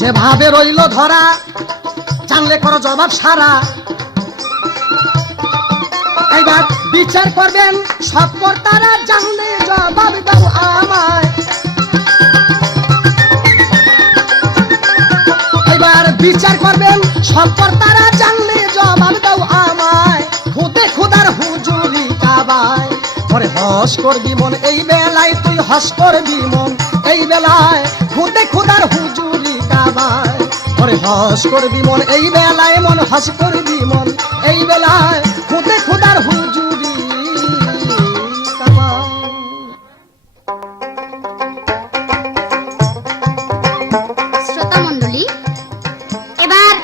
যেভাবে রইল ধরা, জানলে করো জবাব সারা। এইবার বিচার করবেন সব কর্তারা, জানলে জবাব দাও আমায়। এইবার বিচার করবেন সব কর্তারা, জানলে জবাব দাও আমায়। খুদে খুদার হুজুরি কাবায়, ওরে হস করবি মন এই বেলায়, তুই হস করবি মন এই বেলায়। খুদে খুদার হুজুরি কাবায়, ওরে হস করবি মন এই বেলায়, মন হস করবি মন এই বেলায়। খুদে খুদার হুজুরি কাবায়। শ্রোতা মণ্ডলী, এবার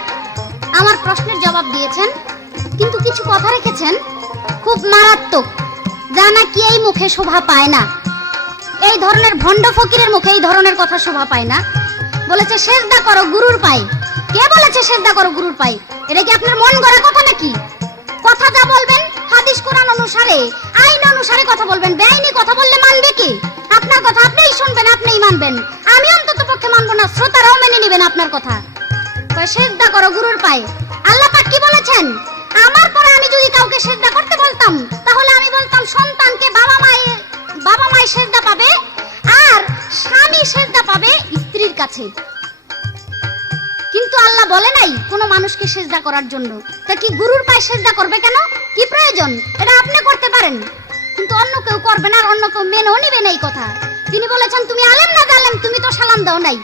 আমার প্রশ্নের জবাব দিয়েছেন, কিন্তু কিছু কথা রেখেছেন খুব মারাত্মক, যা নাকি এই মুখে শোভা পায় না। এই ধরনের ভণ্ড ফকিরের মুখে এই ধরনের কথা শোভা পায় না। বলেছে সেজদা করো গুরুর পায়ে। কে বলেছে সেজদা করো গুরুর পায়ে? এটা কি আপনার মন গড়া কথা নাকি? কথা যা বলবেন হাদিস কোরআন অনুসারে, আইন অনুসারে কথা বলবেন। বেআইনি কথা বললে মানবে কে? আপনার কথা আপনিই শুনবেন, আপনিই মানবেন। আমি অন্তত পক্ষে মানবো না, শ্রোতারাও মেনে নেবেন আপনার কথা। সেজদা করো গুরুর পায়ে। আল্লাহ পাক কি বলেছেন? আমার পরে আমি যদি কাউকে সেজদা করতে বলতাম, তাহলে আমি বলতাম সন্তানকে বাবা মায়ের সেজদা পাবে, আর স্বামী সেজদা পাবে স্ত্রীর কাছে। কিন্তু আল্লাহ বলে নাই কোনো মানুষকে সেজদা করার জন্য। তা কি গুরুর পায়ে সেজদা করবে কেন? কি প্রয়োজন? এটা আপনি করতে পারেন, কিন্তু অন্য কেউ করবে না, আর অন্য কেউ মেনেও নিবে না এই কথা। তিনি বলেছেন তুমি আলেম না জালেম, তুমি তো সালাম দাও নাই।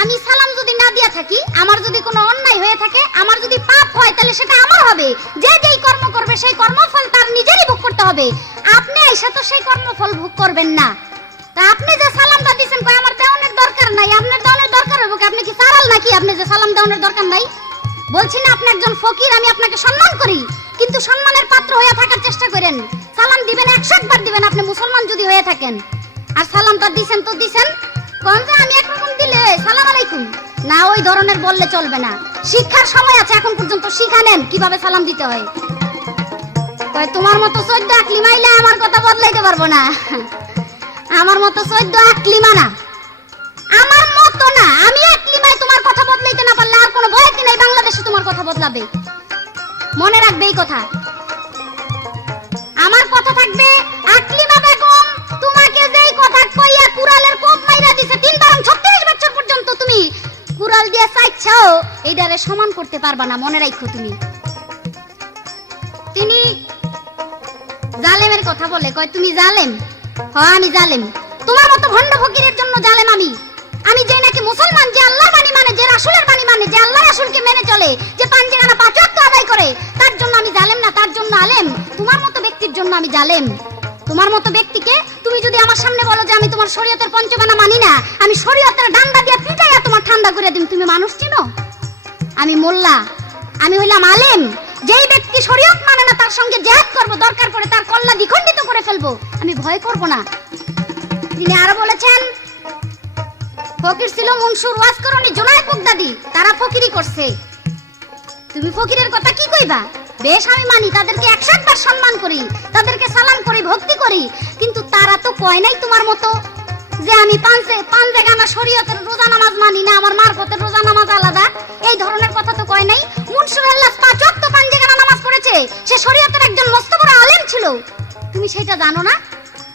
আমি সালাম যদি না দিয়া থাকি, আমার যদি কোনো অন্যায় হয়ে থাকে, আমার যদি পাপ হয়, তাহলে সেটা আমার হবে। যে যেই কর্ম করবে সেই কর্মফল তার নিজেরই ভোগ করতে হবে। আপনি আইসা তো সেই কর্মফল ভোগ করবেন না। তা আপনি যে সালামটা দিবেন, কই আমার দেওয়ানোর দরকার নাই। আপনার দেওয়ানোর দরকার হবে, আপনি কি সারাল নাকি? আপনি যে সালাম দেওয়ানোর দরকার নাই। বলছি না আপনি একজন ফকির, আমি আপনাকে সম্মান করি, কিন্তু সম্মানের পাত্র হয়ে থাকার চেষ্টা করেন। সালাম দিবেন 100 বার দিবেন আপনি মুসলমান যদি হয়ে থাকেন। আর সালামটা দিবেন তো দিবেন কোন যে আমি একরকম দিলে সালাম আলাইকুম না, ওই ধরনের বললে চলবে না। শিক্ষার সময় আছে, এখন পর্যন্ত শিখা নেন কিভাবে সালাম দিতে হয়। কয় তোমার মতো 14 আকলি মাইলে আমার কথা বদলাইতে পারবো না। আমার মতো 14 আকলি মানা আমার মতো না, আমি আকলি মাই তোমার কথা বদলাইতে না পারলে আর কোনো ভয় কি নাই বাংলাদেশে তোমার কথা বদলাবে। মনে রাখবে এই কথা, আমার কথা থাকবে। আকলিমা বেগম তোমাকে যেই কথা কইয়া কুরালের কোপ মাইরা দিছে 3-36 বছর পর্যন্ত তুমি কুরাল দিয়া চাইছাও এইটারে সমান করতে পারবা না, মনে রাখো তুমি। তিনি জালেমের কথা বলে, কয় তুমি জালেম। হ্যাঁ আমি জালেম, তোমার মতো ভণ্ড ফকিরের জন্য জালেম আমি। আমি যে নাকি মুসলমান, যে আল্লাহর বাণী মানে, যে রাসূলের বাণী মানে, যে আল্লাহ রাসূলকে মেনে চলে, যে পাঁচগানা 5 ওয়াক্ত আদায় করে, তার জন্য আমি জালেম না, তার জন্য আলেম। তোমার মতো ব্যক্তির জন্য আমি জালেম। তোমার মতো ব্যক্তিকে তুমি যদি আমার সামনে বলো যে আমি তোমার শরীয়তের পঞ্চবানা মানি না, আমি শরীয়তের ডান্ডা দিয়ে পিটাইয়া তোমার ঠান্ডা করে দিম। তুমি মানুষ চিনো? আমি মোল্লা, আমি হইলাম আলেম। যেই ব্যক্তি শরীয়ত মানে না তার সঙ্গে জিহাদ করব, দরকার পড়ে তার কল্লা দ্বিখণ্ডিত করে ফেলবো, আমি ভয় করব না। তিনি আরো বলেছেন, ফকির ছিল মনসুর, ওয়াজ করনি জুনায়েদ বাগদাদি, তারা ফকিরি করছে। তুমি ফকিরের কথা কি কইবা? বেশ আমি মানি, তাদেরকে 100 বার সম্মান করি, তাদেরকে সালাম করি, ভক্তি করি, কিন্তু তারা তো কয় নাই তোমার মতো যে আমি পাঁচগানা শরীয়তের রোজা নামাজ মানি না, আমার মারফতের রোজা নামাজ আলাদা। এই ধরনের কথা তো কয় নাই। মনসুর আল্লাহ 5 ওয়াক্ত পাঁচগানা নামাজ পড়েছে, সে শরীয়তের একজন মস্ত বড় আলেম ছিল। তুমি সেটা জানো না?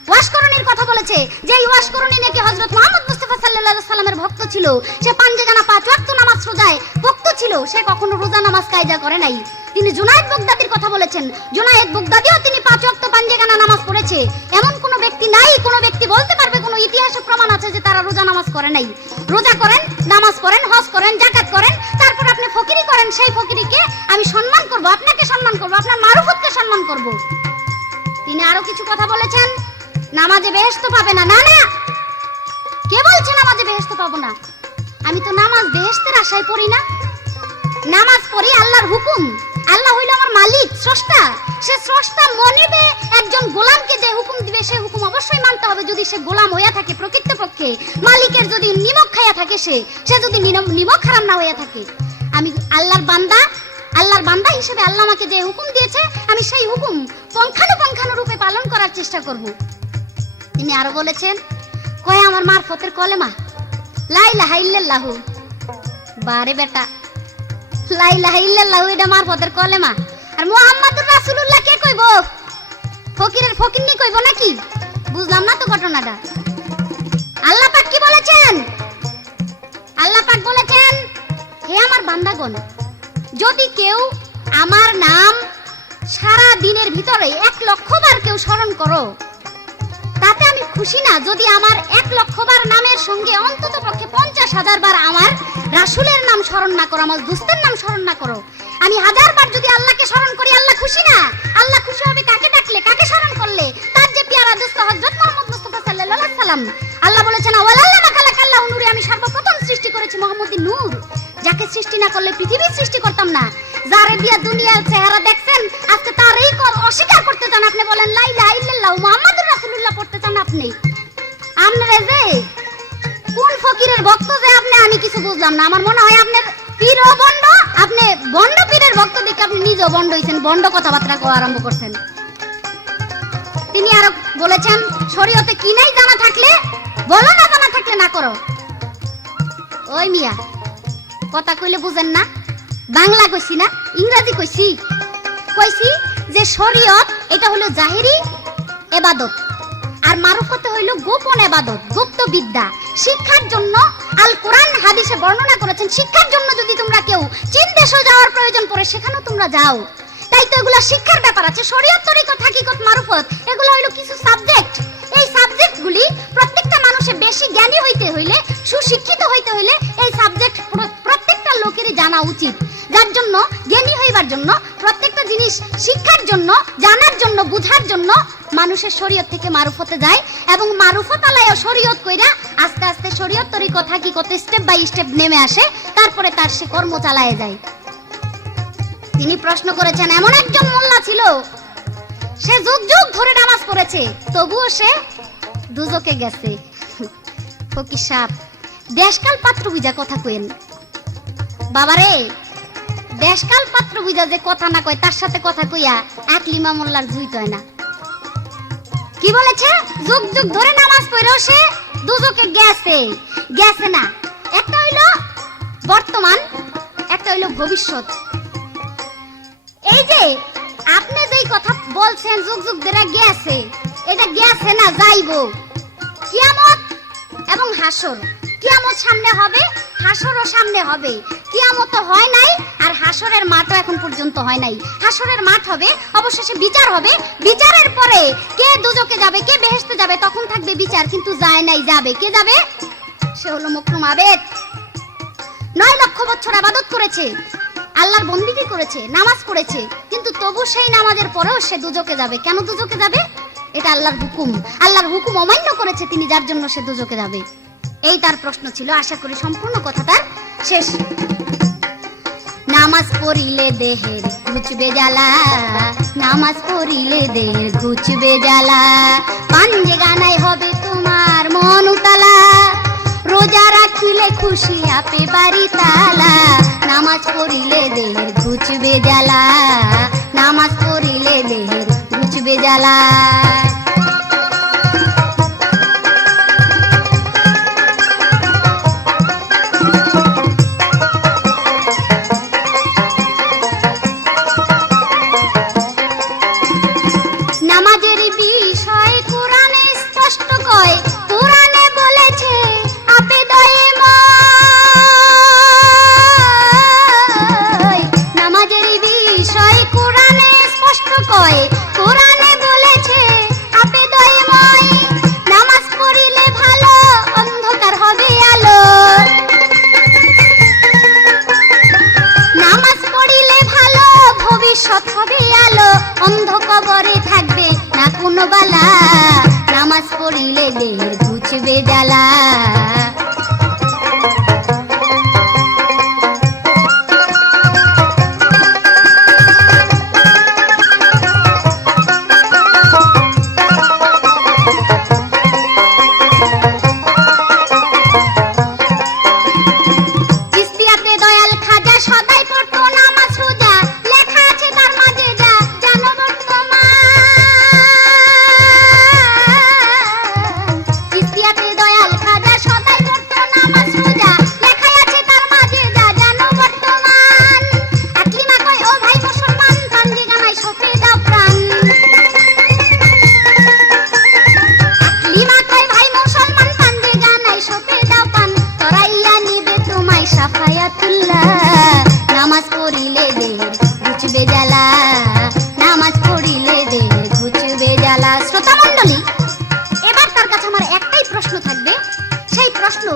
ওয়াশকরণীর কথা বলেছে যে এই ওয়াশকরণী নাকি হযরত মুহাম্মদ মুস্তাফা সাল্লাল্লাহু আলাইহি সাল্লামের ভক্ত ছিল, সে পাঁচগানা 5 ওয়াক্ত নামাজ রোজায় ভক্ত ছিল, সে কখনো রোজা নামাজ কায়দা করে নাই। তিনি জুনায়েদ বাগদাদির কথা বলেছেন, জুনায়েদ বাগদাদিও তিনি 5 ওয়াক্ত পাঁচগানা নামাজ পড়েছে। এমন কোনো ব্যক্তি নাই, কোনো ব্যক্তি বলতে পারবে কোনো ইতিহাসে প্রমাণ আছে যে তারা রোজা নামাজ করে নাই। রোজা করেন, নামাজ পড়েন, হজ করেন, যাকাত করেন, তারপর আপনি ফকিরি করেন। সেই ফকিরিকে আমি সম্মান করব, আপনাকে সম্মান করব, আপনার মারুফতকে সম্মান করব। তিনি আরো কিছু কথা বলেছেন, নামাজে বেহেশত পাবে না। না না, কে বলছে নামাজে বেহেশত পাবো না? আমি তো নামাজ বেহেশতের আশায় পড়ি না, নামাজ পড়ি আল্লাহর হুকুম। আল্লাহ হইল আমার মালিক, স্রষ্টা। সে স্রষ্টা মনিবে একজন গোলামকে যে হুকুম দিবে সে হুকুম অবশ্যই মানতে হবে, যদি সে গোলাম হইয়া থাকে প্রকৃতপক্ষে। মালিকের যদি নিমক খাইয়া থাকে, সে যদি নিমক হারাম না হইয়া থাকে। আমি আল্লাহর বান্দা, আল্লাহর বান্দা হিসেবে আল্লাহ আমাকে যে হুকুম দিয়েছে আমি সেই হুকুম পুঙ্খানুপুঙ্খানুরূপে পালন করার চেষ্টা করব। তিনি আরো বলেছেন, কয় আমার মারফতের কলেমা লা ইলাহা ইল্লাল্লাহু। বারে বেটা, লা ইলাহা ইল্লাল্লাহু এটা মারফতের কলেমা। আর মুহাম্মাদুর রাসূলুল্লাহ কে কইব? ফকিরের ফকিরনি কইব নাকি? বুঝলাম না তো ঘটনাটা। আল্লাহ পাক কি বলেছেন? আল্লাহ পাক বলেছেন, হে আমার বান্দাগণ, যদি কেউ আমার নাম সারা দিনের ভিতরে 1 লক্ষ বার কেউ স্মরণ করো, তাতে আমি খুশি না। যদি আমার 1 লক্ষ বার নামের সঙ্গে অন্তত পক্ষে 50,000 বার আমার রাসূলের নাম স্মরণ না করো, আমার দোস্তের নাম স্মরণ না করো। আমি 1000 বার যদি আল্লাহকে স্মরণ করি, আল্লাহ খুশি না। আল্লাহ খুশি হবে কাকে ডাকলে, কাকে স্মরণ করলে? তার যে পেয়ারা দোস্ত হযরত মুহাম্মদ মুস্তাফা সাল্লাল্লাহু আলাইহি সাল্লাম। আল্লাহ বলেছেন, ওয়ালাল্লামা খালাকাল্লাহু নূরি, আমি সর্বপ্রথম সৃষ্টি করেছি মুহাম্মদী নূর। যাকে সৃষ্টি না করলে পৃথিবীর সৃষ্টি করতাম না। যারে দিয়া দুনিয়ার চেহারা দেখছেন, আজকে তারই অস্বীকার করতে চান আপনি, বলেন লা ইলাহা ইল্লাল্লাহু মুহাম্মাদুর রাসূলুল্লাহ পড়তে চান আপনি। আপনারা যে কোন ফকিরের ভক্ত যে আপনি, আমি কিছু বুঝলাম না। আমার মনে হয় আপনার পীর ও বন্ড, আপনি বন্ড পীরের ভক্ত দেখে আপনি নিজেও বন্ড হইছেন, বন্ড কথাবার্তা কওয়া আরম্ভ করছেন। তিনি আরো বলেছেন, শরীয়তে কি নাই জানা থাকলে বলো, না জানা থাকলে না করো। ওই মিয়া, কথা কইলে বুঝেন না? বাংলা কইছি না, ইংরেজি কইছি? কইছি যে শরীয়ত এটা হলো জাহেরি ইবাদত, আর মারুফত হইল গোপন ইবাদত, গুপ্ত বিদ্যা। শিক্ষার জন্য আল কোরআন হাদিসে বর্ণনা করেছেন, শিক্ষার জন্য যদি তোমরা কেউ চীন দেশে যাওয়ার প্রয়োজন পড়ে, সেখানেও তোমরা যাও। তাই তো এগুলা শিক্ষার ব্যাপার আছে। শরীয়ত, তরিকত, হাকিকত, মারুফত এগুলো হইল কিছু সাবজেক্ট। এই সাবজেক্টগুলি প্রত্যেকটা মানুষের বেশি জ্ঞানী হইতে হইলে, সুশিক্ষিত হইতে হইলে এই সাবজেক্ট প্রত্যেকটা লোকেরই জানা উচিত। যার জন্য জ্ঞানী হইবার জন্য, প্রত্যেকটা জিনিস শিক্ষার জন্য, জানার জন্য, বুঝার জন্য মানুষের শরীয়ত থেকে মারুফতে যায়, এবং মারুফত আলায় শরীয়ত কইরা আস্তে আস্তে শরীয়ত, তরিকত, হাকিকত স্টেপ বাই স্টেপ নেমে আসে, তারপরে তার সে কর্ম চালায় যায়। তিনি প্রশ্ন করেছেন, এমন একজন মোল্লা ছিল, সে যুগ যুগ ধরে নামাজ পড়েছে, তবুও সে দুজকে গেছে। ফকির সাহেব দেশকাল পাত্র বুঝা কথা কইেন। বাবারে, দেশকাল পাত্র বুঝা যে কথা না কয় তার সাথে কথা কইয়া আকলিমা মোল্লার জুইত হয় না। কি বলেছে? যুগ যুগ ধরে নামাজ পড়েও সে দুজকে গেছে গেছে না। একটা হইলো বর্তমান, একটা হইলো ভবিষ্যৎ। এই যে আপনি যেই কথা বলছেন যুগ যুগ ধরে গেছে, এটা গেছে না, যাইবো। কিয়ামত এবং হাসর, কিয়ামত সামনে হবে, হাসরও সামনে হবে। কিয়ামত তো হয় নাই, আর হাসরের মাঠও এখন পর্যন্ত হয় নাই। হাসরের মাঠ হবে, অবশেষে বিচার হবে। বিচারের পরে কে দুজকে যাবে, কে বেহেশতে যাবে, তখন থাকবে বিচার। কিন্তু যায় নাই, যাবে। কে যাবে? সে হলো মখরুম আবেদ। 9 লক্ষ বছর ইবাদত করেছে, আল্লাহর বন্দেগী করেছে, নামাজ পড়েছে, কিন্তু তবু সেই নামাজের পরেও সে দুজকে যাবে। কেন দুজকে যাবে? এটা আল্লাহর হুকুম। আল্লাহর হুকুম অমান্য করেছে তিনি, যার জন্য সে দুজকে যাবে। এই তার প্রশ্ন ছিল। আশা করি সম্পূর্ণ কথাটা শেষ। নামাজ পড়িলে দেহের ঘুচবে জ্বালা, নামাজ পড়িলে দেহের ঘুচবে জ্বালা, পাঞ্জে গানায় হবে তোমার মন উতালা, রোজা রাখিলে খুশি আপে বাড়ি তালা, নামাজ পড়িলে দেহের ঘুচবে জ্বালা, নামাজ পড়িলে দেহের ঘুচবে জ্বালা। নামাজের বিষয় কোরআনে স্পষ্ট কয়, কোরআনে বলেছে আপে দয়ে ময়। নামাজের বিষয় কোরআনে স্পষ্ট কয়, কোরআনে বলেছে আপে দয়ে ময়। নামাজ পড়িলে ভালো, অন্ধকার হবে আলো, নামাজ পড়িলে ভালো, ভবিষ্যৎ হবে আলো, অন্ধ কবরে থাকবে না কোনো বালা, নামাজ পড়িলে দেহের ঘুচবে জ্বালা। চিশতিয়াতে দয়াল খাজা সদাই পড়তো নামাজ রোজা, লেখা আছে তার মাঝে যা জানো বর্তমান। চিশতিয়াতে দয়াল খাজা সদাই পড়তো নামাজ রোজা, লেখা আছে তার মাঝে যা জানো বর্তমান। আকলিমা কয় ও ভাই মুসলমান, পাঞ্জে গানায় সপে দাও প্রাণ। আকলিমা কয় ভাই মুসলমান, পাঞ্জে গানায় সপে দাও প্রাণ, তরাইয়া নিবে তোমায় সাফায়াতুল্লাহ, নামাজ পড়িলে দেহের ঘুচবে জ্বালা, নামাজ পড়িলে দেহের ঘুচবে জ্বালা। শ্রোতা মণ্ডলী, এবার তার কাছে আমার একটাই প্রশ্ন থাকবে। সেই প্রশ্ন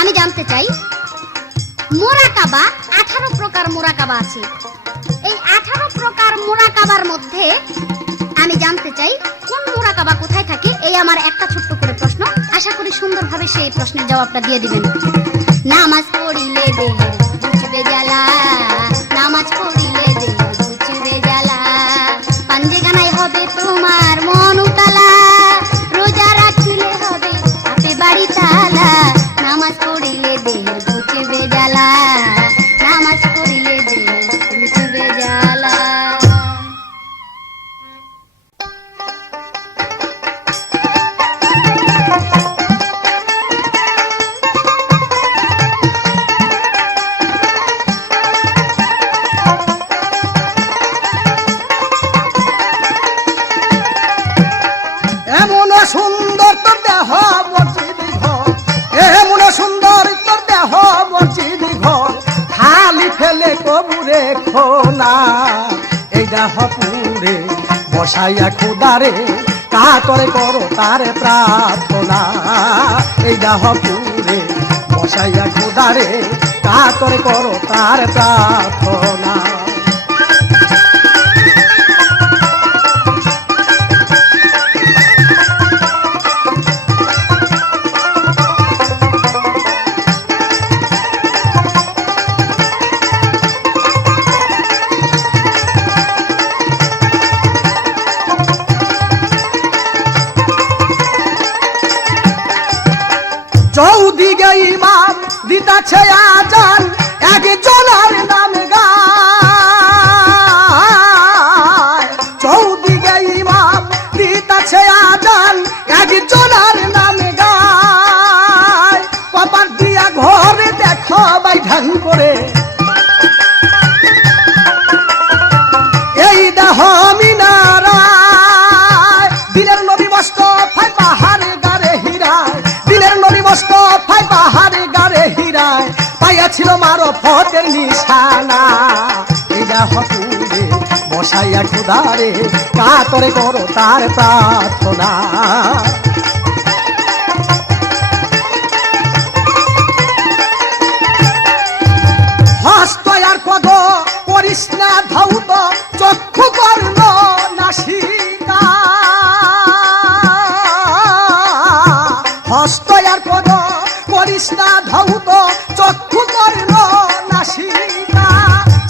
আমি জানতে চাই, মুরাকাবা 18 প্রকার মুরাকাবা আছে। এই 18 প্রকার মুরাকাবার মধ্যে আমি জানতে চাই কোন মুরাকাবা কোথায় থাকে। এই আমার একটা ছোট্ট করে প্রশ্ন। আশা করি সুন্দরভাবে সেই প্রশ্নের জবাবটা দিয়ে দিবেন। নামাজ পড়িলে দেহের ঘুচবে জ্বালা, নামাজ পড়িলে দেহের ঘুচবে জ্বালা, পাঞ্জে গানায় হবে তোমার মন উতালা, রোজা রাখিলে হবে আপে বাড়ি তালা, নামাজ পড়িলে দেহের ঘুচবে জ্বালা, নামাজ পড়িলে দেহের ঘুচবে জ্বালা। এমন সুন্দর তোর দেহ মসজিদ ঘর, এমন সুন্দর তোর দেহ মসজিদ ঘর, খালি ফেলে কবুরে খোনা, এই দেহ পুরে বসাইয়া খোদারে কাতরে করো তারে প্রার্থনা, এই দেহ পুরে বসাইয়া খোদারে কাতরে করো তার প্রার্থনা। চৌদিকে ইমাম দিতাছে আজান, একজনের নামে গায় চৌদিকে ইমাম দিতাছে আজান একজনের নামে গায় কপার দিয়া ঘরে দেখো বাইধান করে এই দেহ মিনারায় দিলের নবী মোস্তফায় পাহাড়ে গারে হীরায় দিলের নবী মোস্তফায় পাহাড়ে গারে হীরায় পাইয়াছিল মারফতের নিশানা এই দেহ পুরে বসাইয়া খুদারে কাতরে করো তার প্রার্থনা হস্ত আর পদ করিস না ধৌত চক্ষু কর্ণ নাসিকা হস্ত আর পদ করিস না ধৌত চক্ষু কর্ণ নাসিকা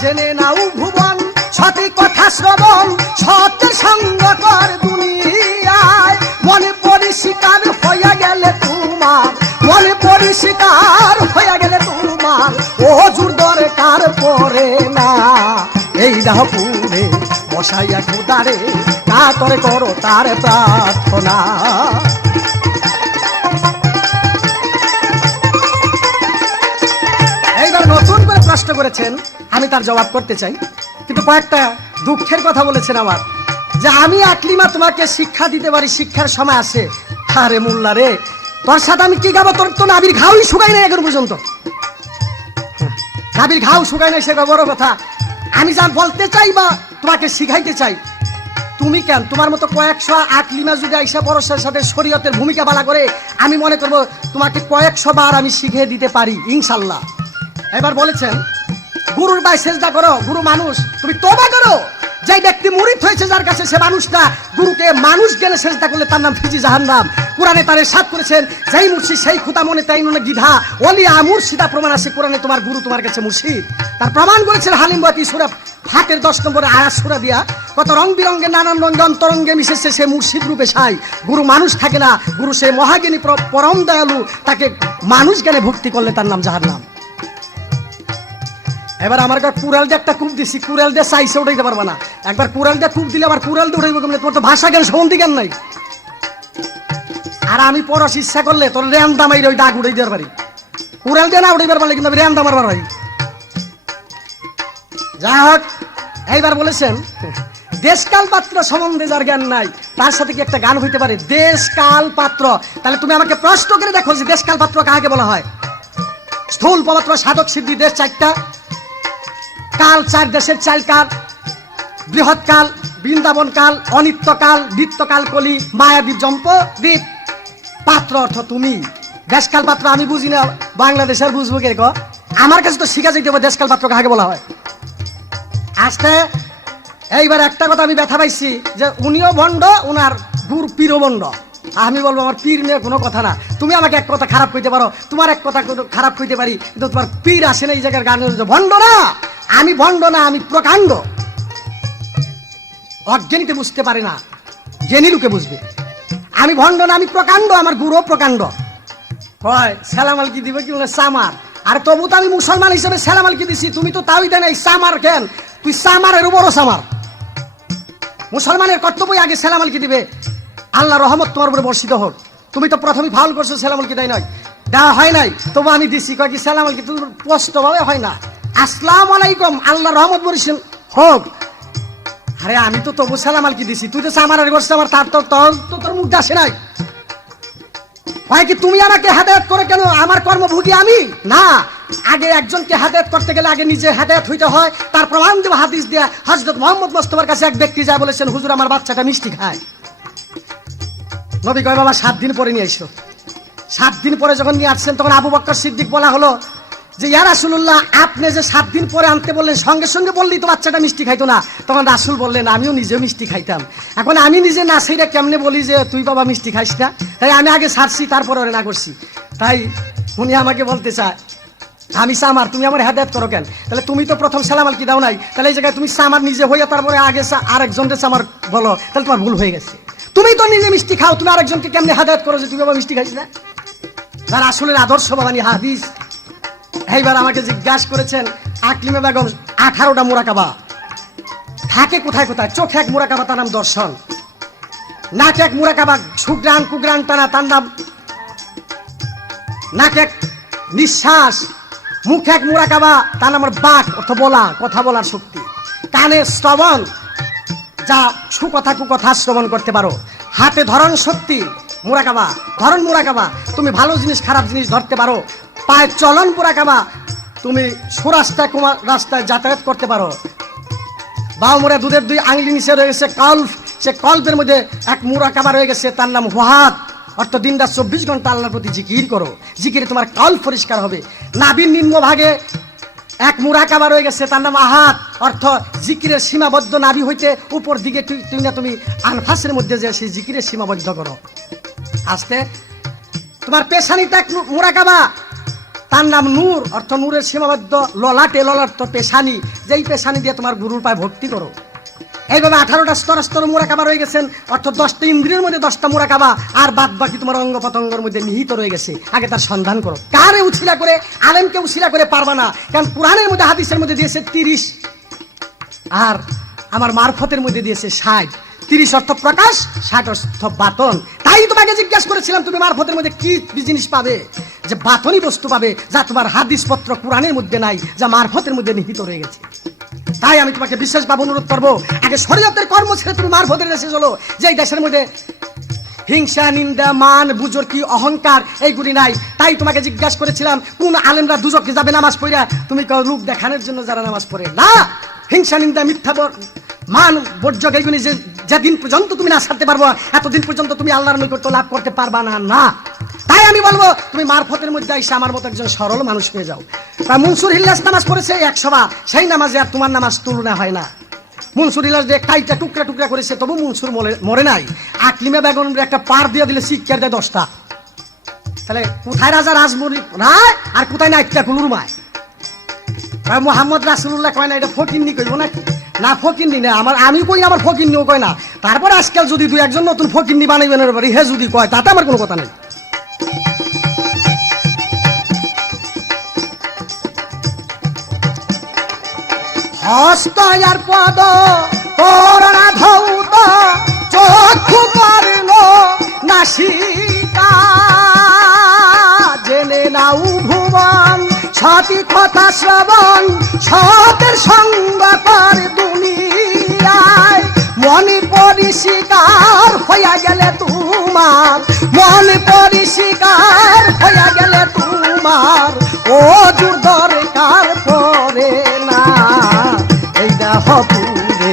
জেনে নাও ভুবন সতী কথা শ্রবণ সত্যের সঙ্গ কর দুনিয়ায় মনে পরিষ্কার হইয়া গেলে তোমার মনে পরিষ্কার হইয়া গেলে তোমার ও জুর দরকার পড়ে না এই দেহ পুরে বসাইয়া খুদারে কাতরে করো তার প্রার্থনা এইবার নতুন করে প্রশ্ন করেছেন আমি তার জবাব করতে চাই কিন্তু কয়েকটা দুঃখের কথা বলেছেন আমার যে আমি আকলিমা তোমাকে শিক্ষা দিতে পারি শিক্ষার সময় আছে আরে মোল্লা রে তোর সাথে আমি কি গাবো তোর তো নাবির ঘাউই শুকাই নাই এখন পর্যন্ত নাবির ঘাও শুকাই নাই সেটা বড় কথা আমি যা বলতে চাই বা তোমাকে শিখাইতে চাই তুমি কেন তোমার মতো কয়েকশো আকলিমা যুগে আইসা পরশের সাথে শরীয়তের ভূমিকা বালা করে আমি মনে করবো তোমাকে কয়েকশো বার আমি শিখিয়ে দিতে পারি ইনশাল্লাহ এবার বলেছেন গুরুর ভাই সেজদা করো গুরু মানুষ তুমি তোবা করো যে ব্যক্তি মুরিদ হয়েছে যার কাছে সে মানুষটা গুরুকে মানুষ জ্ঞানে সেজদা করলে তার নাম ফিজি জাহান্নাম কোরআনে তার ইরশাদ করেছেন যেই মুর্শিদ সেই খুদা মনে তাই নুনে গিধা ওলিয়া মুর্শিদা প্রমাণ আছে কোরআনে তোমার গুরু তোমার কাছে মুর্শিদ তার প্রমাণ করেছেন হালিম বয়াতি সূরা ফাতের 10 নম্বরে আয়াত সূরা দিয়া কত রং বিরঙ্গে নানান রঙে অন্তরঙ্গে মিশেছে সে মুর্শিদ রূপে সাই গুরু মানুষ থাকে না গুরু সে মহাজ্ঞানী পরম দয়ালু তাকে মানুষ জ্ঞানে ভক্তি করলে তার নাম জাহান্নাম এবার আমার কুড়াল দিয়ে একটা কূপ দিছি কুড়াল দিয়ে চাইছে উঠাইতে পারবা না একবার কুড়াল দিয়ে কূপ দিলে আবার কুড়াল দিয়ে উঠাইবো কেমন তোমার তো ভাষা জ্ঞান সম্বন্ধে জ্ঞান নাই আর আমি পরশ ইচ্ছা করলে তোর র্যাম দামাই ওই দাগ উঠাই দেওয়ার পারি কুড়াল দিয়ে না উঠাইবার পারলে কিন্তু আমি র্যাম দামার পারি যাই হোক এইবার বলেছেন দেশকাল পাত্র সম্বন্ধে যার জ্ঞান নাই তার সাথে কি একটা গান হইতে পারে দেশকাল পাত্র তাহলে তুমি আমাকে প্রশ্ন করে দেখো যে দেশকাল পাত্র কাকে বলা হয় স্থূল পবিত্র সাধক সিদ্ধি দেশ 4টা কাল 4 দেশের 4 কাল বৃহৎ কাল বৃন্দাবন কাল অনিত্য কাল নিত্যকাল কলি মায়াদ্বীপ জম্পদ্বীপ পাত্র অর্থ তুমি দেশকাল পাত্র আমি বুঝি না বাংলাদেশের বুঝবো কে আমার কাছে তো শিখা যাইতে হবে দেশকাল পাত্র কাকে বলা হয় আসতে এইবার একটা কথা আমি ব্যথা পাইছি যে উনিও ভণ্ড উনার গুরু পীরও ভণ্ড আমি বলবো আমার পীর নিয়ে কোনো কথা না তুমি আমাকে এক কথা খারাপ কইতে পারো তোমার এক কথা খারাপ কইতে পারি কিন্তু তোমার পীর আসে না এই জায়গার গান ভণ্ড না আমি ভণ্ড না আমি প্রকাণ্ড অজ্ঞানীতে বুঝতে পারে না জ্ঞানী লোকে বুঝবে আমি ভণ্ড না আমি প্রকাণ্ড আমার গুরু প্রকাণ্ড হয় সালাম আলকি দিবে কি সামার আর তবু তো আমি মুসলমান হিসেবে সালাম আলকি দিছি তুমি তো তাওই দেন এই সামার কেন তুই সামারের বড় সামার মুসলমানের কর্তব্য আগে সালাম আলকি দিবে আল্লাহ রহমত তোমার উপরে বর্ষিত হোক তুমি তো প্রথমে ফাউল করছো সালাম আলকি দেয় নয় দেওয়া হয় নাই তবু আমি দিছি কয় কি সালাম আলকি তুমি স্পষ্ট ভাবে হয় না আসসালামু আলাইকুম আল্লাহ রহমত বর্ষিত হোক আরে আমি তো তবু সালাম আলকি দিছি তুই তো সামারের বর্ষে আমার তার তো তোর মুখ আসে নাই হয় কি তুমি আমাকে হেদায়েত করে কেন আমার কর্মভোগী আমি না আগে একজনকে হেদায়েত করতে গেলে আগে নিজে হেদায়েত হইতে হয় তার প্রমাণ দেব হাদিস দিয়া হযরত মুহাম্মদ মুস্তাফার কাছে এক ব্যক্তি যায় বলেছেন হুজুর আমার বাচ্চাটা মিষ্টি খায় নবী কয় বাবা 7 দিন পরে নিয়ে আইসো 7 দিন পরে যখন নিয়ে আসছেন তখন আবু বকর সিদ্দিক বলা হলো যে ইয়া রাসূলুল্লাহ আপনি যে 7 দিন পরে আনতে বললেন সঙ্গে সঙ্গে বললেই তো বাচ্চাটা মিষ্টি খাইতো না তখন রাসূল বললেন আমিও নিজেও মিষ্টি খাইতাম এখন আমি নিজে না সেইটা কেমনে বলি যে তুই বাবা মিষ্টি খাইস না তাই আমি আগে ছাড়ছি তারপরে ওরে না করছি তাই উনি আমাকে বলতে চায় আমি সামার তুমি আমার হেদায়েত করো কেন তাহলে তুমি তো প্রথম সালাম আলকি দাও নাই তাহলে এই জায়গায় তুমি সামার নিজে হইয়া তারপরে আগে আরেকজনকে সামার বলো তাহলে তোমার ভুল হয়ে গেছে তুমি তো নিজে মিষ্টি খাও তুমি আরেকজনকে কেমনে হেদায়েত করো যে তুমি বাবা মিষ্টি খাইস না যারা আসলে আদর্শ বাবানি হাদিস এইবার আমাকে জিজ্ঞাসা করেছেন আকলিমা বেগম 18টা মুরাকাবা থাকে কোথায় কোথায়? চোখে এক মুরাকাবা তার নাম দর্শন, নাকে এক মুরাকাবা সুগ্রাণ কুগ্রাণ টানা তার নাম নাকে এক নিঃশ্বাস, মুখে এক মুরাকাবা তার নাম বাক অর্থ বলা, কথা বলার শক্তি, কানে শ্রবণ যা সুকথা কুকথা শ্রবণ করতে পারো, হাতে ধরন শক্তি মুরাকাবা, ধরন মুরাকাবা তুমি ভালো জিনিস খারাপ জিনিস ধরতে পারো, পায়ে চলন মুরাকাবা তুমি সুরাস্তায় কুমার রাস্তায় যাতায়াত করতে পারো, বাউ মোড়ে দুধের 2 আঙ্গুলি নিচে রয়ে গেছে কল্প, সে কল্পের মধ্যে এক মুরাকাবা রয়ে গেছে তার নাম হুয়াত, অর্থ দিনরাত 24 ঘন্টা আল্লাহর প্রতি জিকির করো, জিকিরে তোমার কল্প পরিষ্কার হবে। নাভির নিম্ন ভাগে এক মুরাকাবা রয়ে গেছে তার নাম আহাত, অর্থ জিকিরের সীমাবদ্ধ নাভি হইতে উপর দিকে তুমি আনফাসের মধ্যে যে সেই জিকিরের সীমাবদ্ধ করো। আস্তে তোমার পেশানিতে এক মুরাকাবা তার নাম নূর, অর্থ নূরের সীমাবদ্ধ ললাটে, ললাট পেশানি, যেই পেশানি দিয়ে তোমার গুরুর পায়ে ভক্তি করো। এইভাবে 18টা স্তর স্তর মুরাকাবা রয়ে গেছেন, অর্থ 10টা ইন্দ্রিয়ের মধ্যে 10টা মুরাকাবা, আর বাদ বাকি তোমার অঙ্গ পতঙ্গের মধ্যে নিহিত রয়ে গেছে। আগে তার সন্ধান করো। কারে উছিলা করে, আলেমকে উছিলা করে পারবা না, কারণ কোরআনের মধ্যে হাদিসের মধ্যে দিয়েছে 30 আর আমার মারফতের মধ্যে দিয়েছে 60। 30 অর্থ প্রকাশ, 60 অর্থ বাতন। তাই তোমাকে জিজ্ঞাসা করেছিলাম তুমি মারফতের মধ্যে কি জিনিস পাবে, যে বাতনি বস্তু পাবে যা তোমার হাদিসপত্র কোরআনের মধ্যে নাই, যা মারফতের মধ্যে নিহিত রয়ে গেছে। তাই আমি তোমাকে বিশেষভাবে অনুরোধ করবো, আগে শরীয়তের কর্ম ছেড়ে তুমি মারফতের দেশে চলো, যেই দেশের মধ্যে হিংসা, নিন্দা, মান, বুজুর্গি, অহংকার এইগুলি নাই। তাই তোমাকে জিজ্ঞাসা করেছিলাম কোন আলেমরা দুজকে যাবে নামাজ পড়িয়া, তুমি কেউ রূপ দেখানোর জন্য যারা নামাজ পড়ে না। হিংসা, নিন্দা, মিথ্যা, মান, বর্জক এইগুলি যেদিন পর্যন্ত তুমি না ছাড়তে পারবো, এতদিন পর্যন্ত তুমি আল্লাহর নৈকট্য লাভ করতে পারবা না। তাই আমি বলবো তুমি মারফতের মধ্যে এসে আমার মতো একজন সরল মানুষ হয়ে যাও। মনসুর হিল্লাস নামাজ পড়েছে 100 বার, সেই নামাজে আর তোমার নামাজ তুলনা হয় না। মনসুর হিল্লাস যে কাইটা টুকরা টুকরা করেছে, তবু মনসুর মরে নাই। আকলিমা বেগম একটা পার দিয়ে দিলে শিক্ষার দেয় 10টা। তাহলে কোথায় রাজা রাজমরি রায় আর কোথায় নাইটটা কুলুর মায়? মোহাম্মদ রাসূলুল্লাহ কয় না এটা ফকিন্নি কইব নাকি? না ফকিন্নি না, আমি কই আমার ফকিন্নিও কয় না। তারপরে আজকাল যদি 2-1 নতুন ফকিন্নি বানাইবেন পারি, হে যদি কয় তাতে আমার কোনো কথা নেই। হস্ত আর পদ করোনা ধৌত, চক্ষু করল নাসিকা, জেনে নাও ভুবন সতী কথা শ্রবণ, সতের সঙ্গ কর দুনিয়ায়, মনে পরিষ্কার হইয়া গেলে তোমার, মনে পরিষ্কার হইয়া গেলে তোমার, ও দূর দরকার পড়ে না এইটা হপুরে।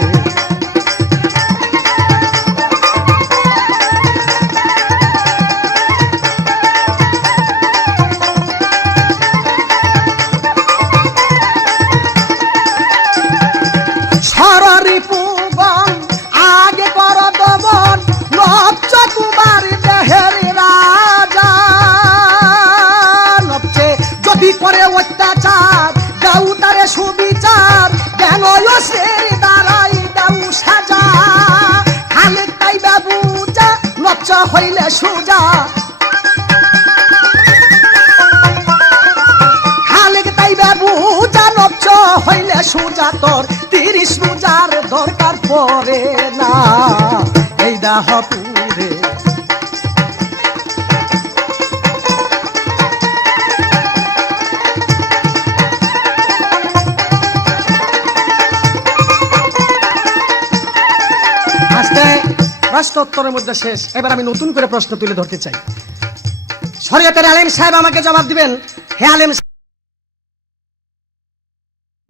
সররি পুবন আগে কর দমন, নবচ কুমার দেহের রাজা, নবচে যদি করে অত্যাচার দাউ তারে সুবিচার, কেন সে দাঁড়াই দাউ সাজা, খালেক তাই বাবুজা নবচ হইলে সুজা, খালেক তাই বাবুজা নবচ হইলে সুজা, তোর 30 রোজার দরকার পড়ে না এই দাহ পুরে। আজকে প্রশ্ন উত্তরের মধ্যে শেষ। এবার আমি নতুন করে প্রশ্ন তুলে ধরতে চাই। শরীয়তের আলেম সাহেব আমাকে জবাব দিবেন। হে আলেম